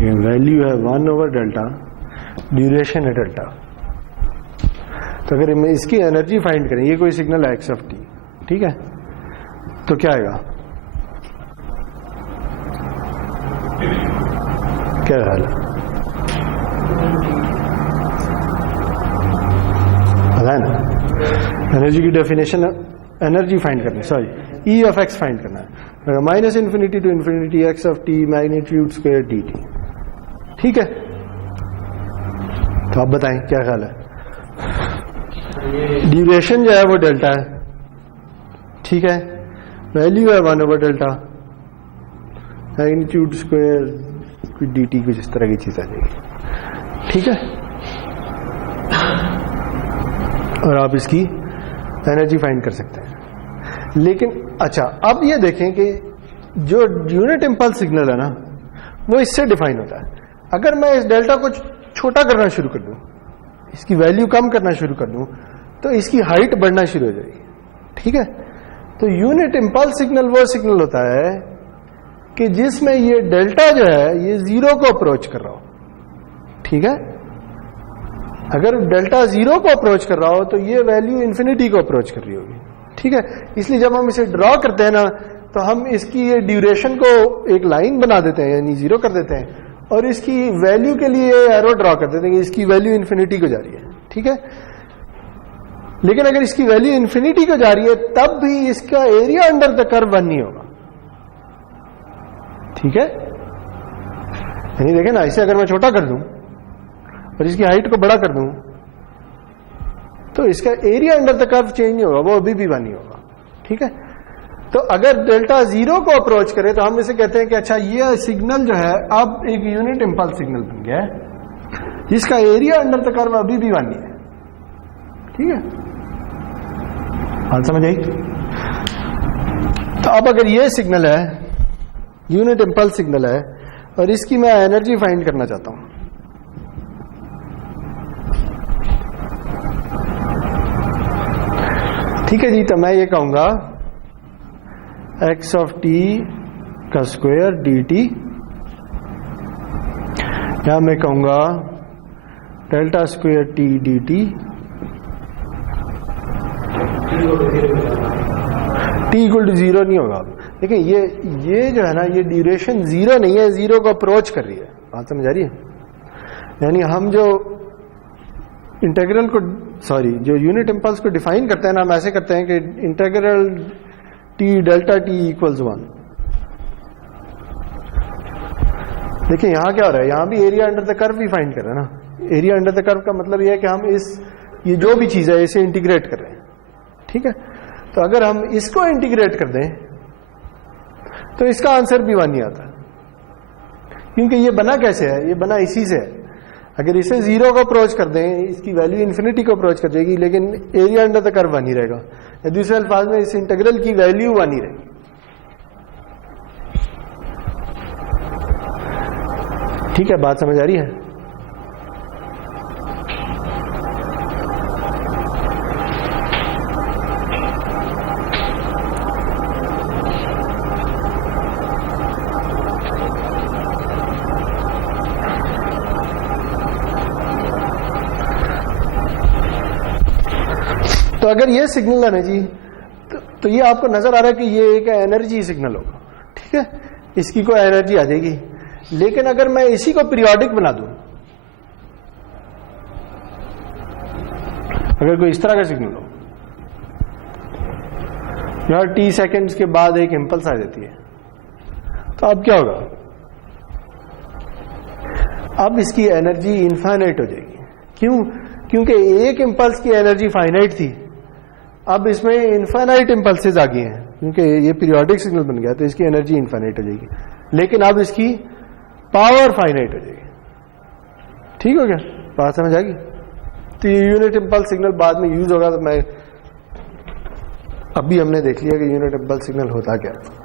ये वैल्यू है 1/डेल्टा, ड्यूरेशन है डेल्टा। तो अगर हम इसकी एनर्जी फाइंड करें, ये कोई सिग्नल है एक्स ऑफ टी, ठीक है, तो क्या आएगा? क्या हाल है? एनर्जी की डेफिनेशन, एनर्जी फाइंड करनी, sorry, E of X find करना है, minus infinity to infinity X of T magnitude square D T. ठीक है, तो आप बताएं क्या ख्याल है? ड्यूरेशन जो है वो डेल्टा है। ठीक है, वैल्यू है 1/डेल्टा, मैग्नीट्यूड स्क्वायर डी टी, कुछ इस तरह की चीज आ जाएगी। ठीक है, और आप इसकी एनर्जी फाइंड कर सकते हैं। लेकिन अच्छा, अब ये देखें कि जो यूनिट इंपल्स सिग्नल है ना वो इससे डिफाइन होता है। अगर मैं इस डेल्टा को छोटा करना शुरू कर दूं, इसकी वैल्यू कम करना शुरू कर दूं, तो इसकी हाइट बढ़ना शुरू हो जाएगी। ठीक है, तो यूनिट इंपल्स सिग्नल वो सिग्नल होता है कि जिसमें ये डेल्टा जो है ये 0 को अप्रोच कर रहा हो। ठीक है, अगर डेल्टा 0 को अप्रोच कर रहा हो तो ये वैल्यू इन्फिनिटी को अप्रोच कर रही होगी। ठीक है, इसलिए जब हम इसे ड्रॉ करते हैं ना तो हम इसकी ये ड्यूरेशन को एक लाइन बना देते हैं, यानी 0 कर देते हैं, और इसकी वैल्यू के लिए एरो ड्रॉ कर देते हैं कि इसकी वैल्यू इन्फिनिटी को जा रही है। ठीक है, लेकिन अगर इसकी वैल्यू इन्फिनिटी को जा रही है तब भी इसका एरिया अंडर द कर्व 1 नहीं होगा। ठीक है, यानी देखें ना, इसे अगर मैं छोटा कर दूं और इसकी हाइट को बड़ा कर दूं तो इसका area under the curve change नहीं होगा, वो अभी भी 1 ही होगा। ठीक है, तो अगर डेल्टा 0 को अप्रोच करे तो हम इसे कहते हैं कि अच्छा, ये सिग्नल जो है अब एक यूनिट इंपल्स सिग्नल बन गया है जिसका एरिया अंडर द कर्व अभी भी 1 ही है। ठीक है, हाल समझ आई? तो अब अगर ये सिग्नल है, यूनिट इंपल्स सिग्नल है, और इसकी मैं एनर्जी फाइंड करना चाहता हूं, ठीक है जी, तो मैं ये कहूंगा एक्स ऑफ टी का स्क्वायर डी टी, या मैं कहूंगा delta square T D T, T equal to 0 नहीं होगा। देखिए ये जो है ना, ये ड्यूरेशन 0 नहीं है, 0 को अप्रोच कर रही है। बात समझ आ रही है? यानी हम जो इंटीग्रल को, सॉरी, जो यूनिट इंपल्स को डिफाइन करते हैं ना, हम ऐसे करते हैं कि integral T delta T equals 1। देखिए यहां क्या हो रहा है, यहां भी area under the curve he find कर रहा है ना, एरिया अंडर द कर्व का मतलब ये है कि हम ये जो भी चीज है इसे इंटीग्रेट कर रहे हैं, ठीक है। तो अगर हम इसको इंटीग्रेट कर दें तो इसका आंसर भी 1 ही आता है, क्योंकि ये बना कैसे है, ये बना इसी से है। अगर इसे 0 को अप्रोच कर दें, इसकी वैल्यू इन्फिनिटी को अप्रोच कर जाएगी, लेकिन एरिया अंडर द कर्व 1 ही रहेगा। या दूसरे अल्फाज में इस इंटीग्रल की वैल्यू 1 ही रहेगी। ठीक है, बात समझ आ रही है? तो अगर ये सिग्नल है ना जी, तो ये आपको नजर आ रहा है कि ये एक एनर्जी सिग्नल होगा, ठीक है, इसकी कोई एनर्जी आ जाएगी। लेकिन अगर मैं इसी को पीरियोडिक बना दूं, अगर कोई इस तरह का सिग्नल हो, यहां t सेकेंड्स के बाद एक इंपल्स आ जाती है, तो अब क्या होगा? अब इसकी एनर्जी इनफाइनाइट हो जाएगी। क्यों? क्योंकि एक इंपल्स की एनर्जी फाइनाइट थी, अब इसमें इनफाइनाइट इंपल्सेस आ गए हैं, क्योंकि ये पीरियोडिक सिग्नल बन गया, तो इसकी एनर्जी इनफाइनाइट हो जाएगी। लेकिन अब इसकी पावर फाइनाइट हो जाएगी। ठीक हो गया? बात समझ आ गई? तो ये यूनिट इंपल्स सिग्नल बाद में यूज होगा। तो मैं अभी हमने देख लिया कि यूनिट इंपल्स सिग्नल होता क्या है।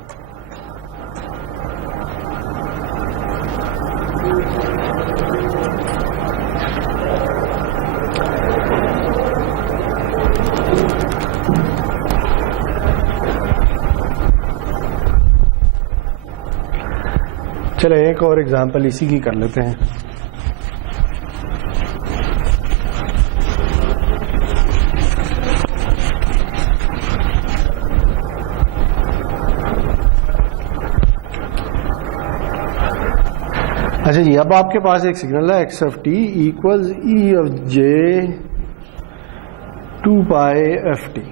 चलो एक और एग्जांपल इसी की कर लेते हैं। अच्छा जी, अब आपके पास एक सिग्नल है x of t equals e of j 2 pi F T.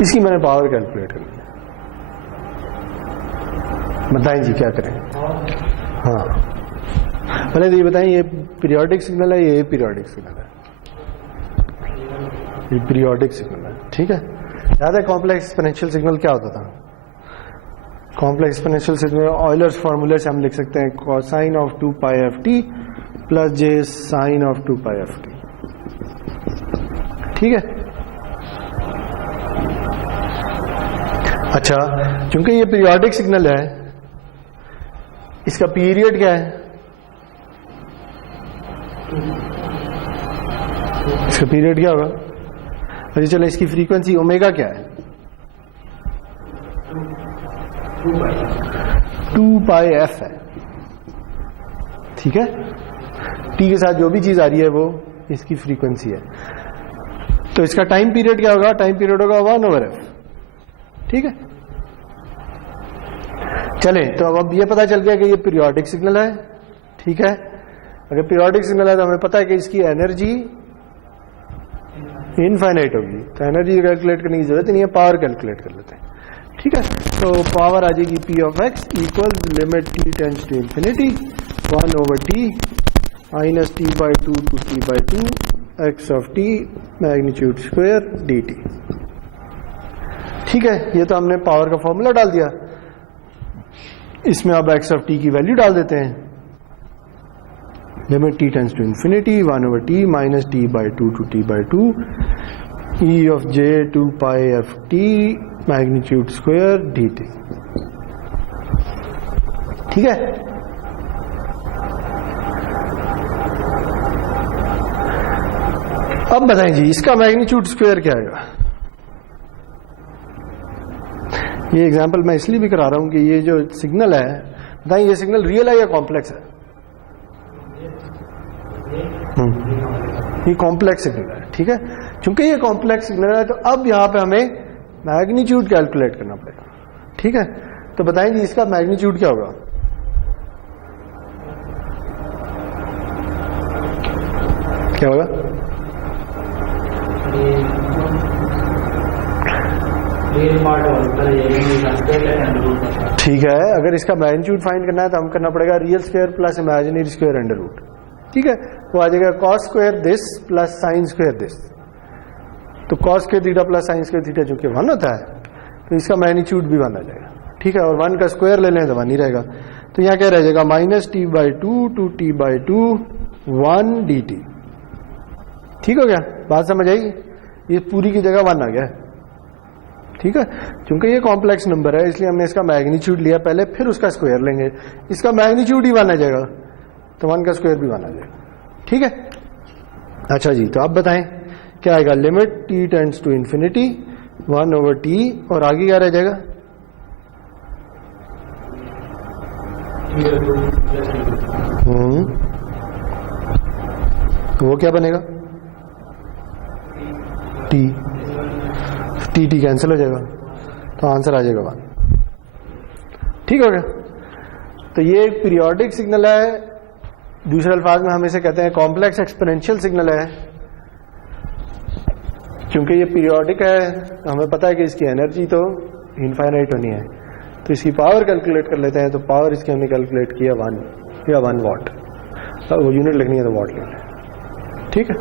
इसकी मैंने पावर कैलकुलेट करनी है। बताएं जी क्या करें? हाँ, पहले तो ये बताएं, ये पीरियोडिक सिग्नल है, ये पीरियोडिक सिग्नल है, ये पीरियोडिक सिग्नल है। ठीक है, याद है कॉम्प्लेक्स एक्सपोनेंशियल सिग्नल क्या होता था? कॉम्प्लेक्स एक्सपोनेंशियल सिग्नल ऑयलर्स फॉर्मूले से हम लिख सकते हैं cosine of 2 pi F T plus J sine of 2 pi F T. ठीक है। अच्छा, चूंकि ये पीरियोडिक सिग्नल है, इसका पीरियड क्या है? इसका पीरियड क्या होगा? अच्छा चलो, इसकी फ्रीक्वेंसी ओमेगा क्या है? 2 पाई एफ है। ठीक है, टी के साथ जो भी चीज आ रही है वो इसकी फ्रीक्वेंसी है। तो इसका टाइम पीरियड क्या होगा? टाइम पीरियड होगा 1/f। ठीक है, चले तो अब ये पता चल गया कि ये पीरियोडिक सिग्नल है। ठीक है, अगर पीरियोडिक सिग्नल है तो हमें पता है कि इसकी एनर्जी इनफाइनाइट होगी, तो एनर्जी कैलकुलेट करने की जरूरत नहीं है, पावर कैलकुलेट कर लेते हैं। ठीक है, तो पावर आ जाएगी P of X equal limit T tends to infinity 1/t minus t by 2 to t by 2 X of t magnitude square D T. ठीक है, ये तो हमने पावर का फॉर्मूला डाल दिया। इसमें अब x ऑफ t की वैल्यू डाल देते हैं, limit t tends to infinity 1/t minus t by 2 to t by 2 e of j 2 pi F T magnitude square D T. ठीक है, अब बताएं जी इसका मैग्नीट्यूड स्क्वायर क्या आएगा? ये एग्जांपल मैं इसलिए भी करा रहा हूं कि ये जो सिग्नल है, बताएं ये सिग्नल रियल है या कॉम्प्लेक्स है? ये कॉम्प्लेक्स सिग्नल है। ठीक है, चूंकि ये कॉम्प्लेक्स सिग्नल है तो अब यहां पे हमें मैग्नीट्यूड कैलकुलेट करना पड़ेगा। ठीक है, तो बताएं जी इसका मैग्नीट्यूड क्या होगा? क्या होगा? ठीक है, अगर इसका मैग्नीट्यूड फाइंड करना है तो हम करना पड़ेगा real square plus imaginary square under root. ठीक है, वो आ जाएगा cos square this plus sine square this. तो cos square theta plus sine square theta जो कि 1 होता है, तो इसका मैग्नीट्यूड भी 1 आ जाएगा। ठीक है, और 1 का स्क्वायर ले लें तो 1 ही रहेगा। तो यहाँ क्या रह जाएगा? -t/2 to t/2 1 dt। ठीक हो गया? बात समझ आई? ये पूरी की जगह 1 आ गया। ठीक है, क्योंकि ये कॉम्प्लेक्स नंबर है इसलिए हमने इसका मैग्नीट्यूड लिया पहले, फिर उसका स्क्वायर लेंगे। इसका मैग्नीट्यूड ही 1 आ जाएगा, तो 1 का स्क्वायर भी 1 आ जाएगा। ठीक है, अच्छा जी, तो आप बताएं क्या आएगा? Limit t tends to infinity 1/t, और आगे क्या रह जाएगा? वो क्या बनेगा? t कैंसिल हो जाएगा, तो आंसर आ जाएगा 1। ठीक हो गया? तो ये एक पीरियोडिक सिग्नल है, दूसरे अल्फाज में हम इसे कहते हैं कॉम्प्लेक्स एक्सपोनेंशियल सिग्नल है। क्योंकि ये पीरियोडिक है, हमें पता है कि इसकी एनर्जी तो इनफाइनाइट होनी है, तो इसकी पावर कैलकुलेट कर लेते हैं। तो पावर इसकी हमने कैलकुलेट किया 1 या 1 वाट। वो यूनिट लिखनी है तो वाट लिख लें। ठीक है।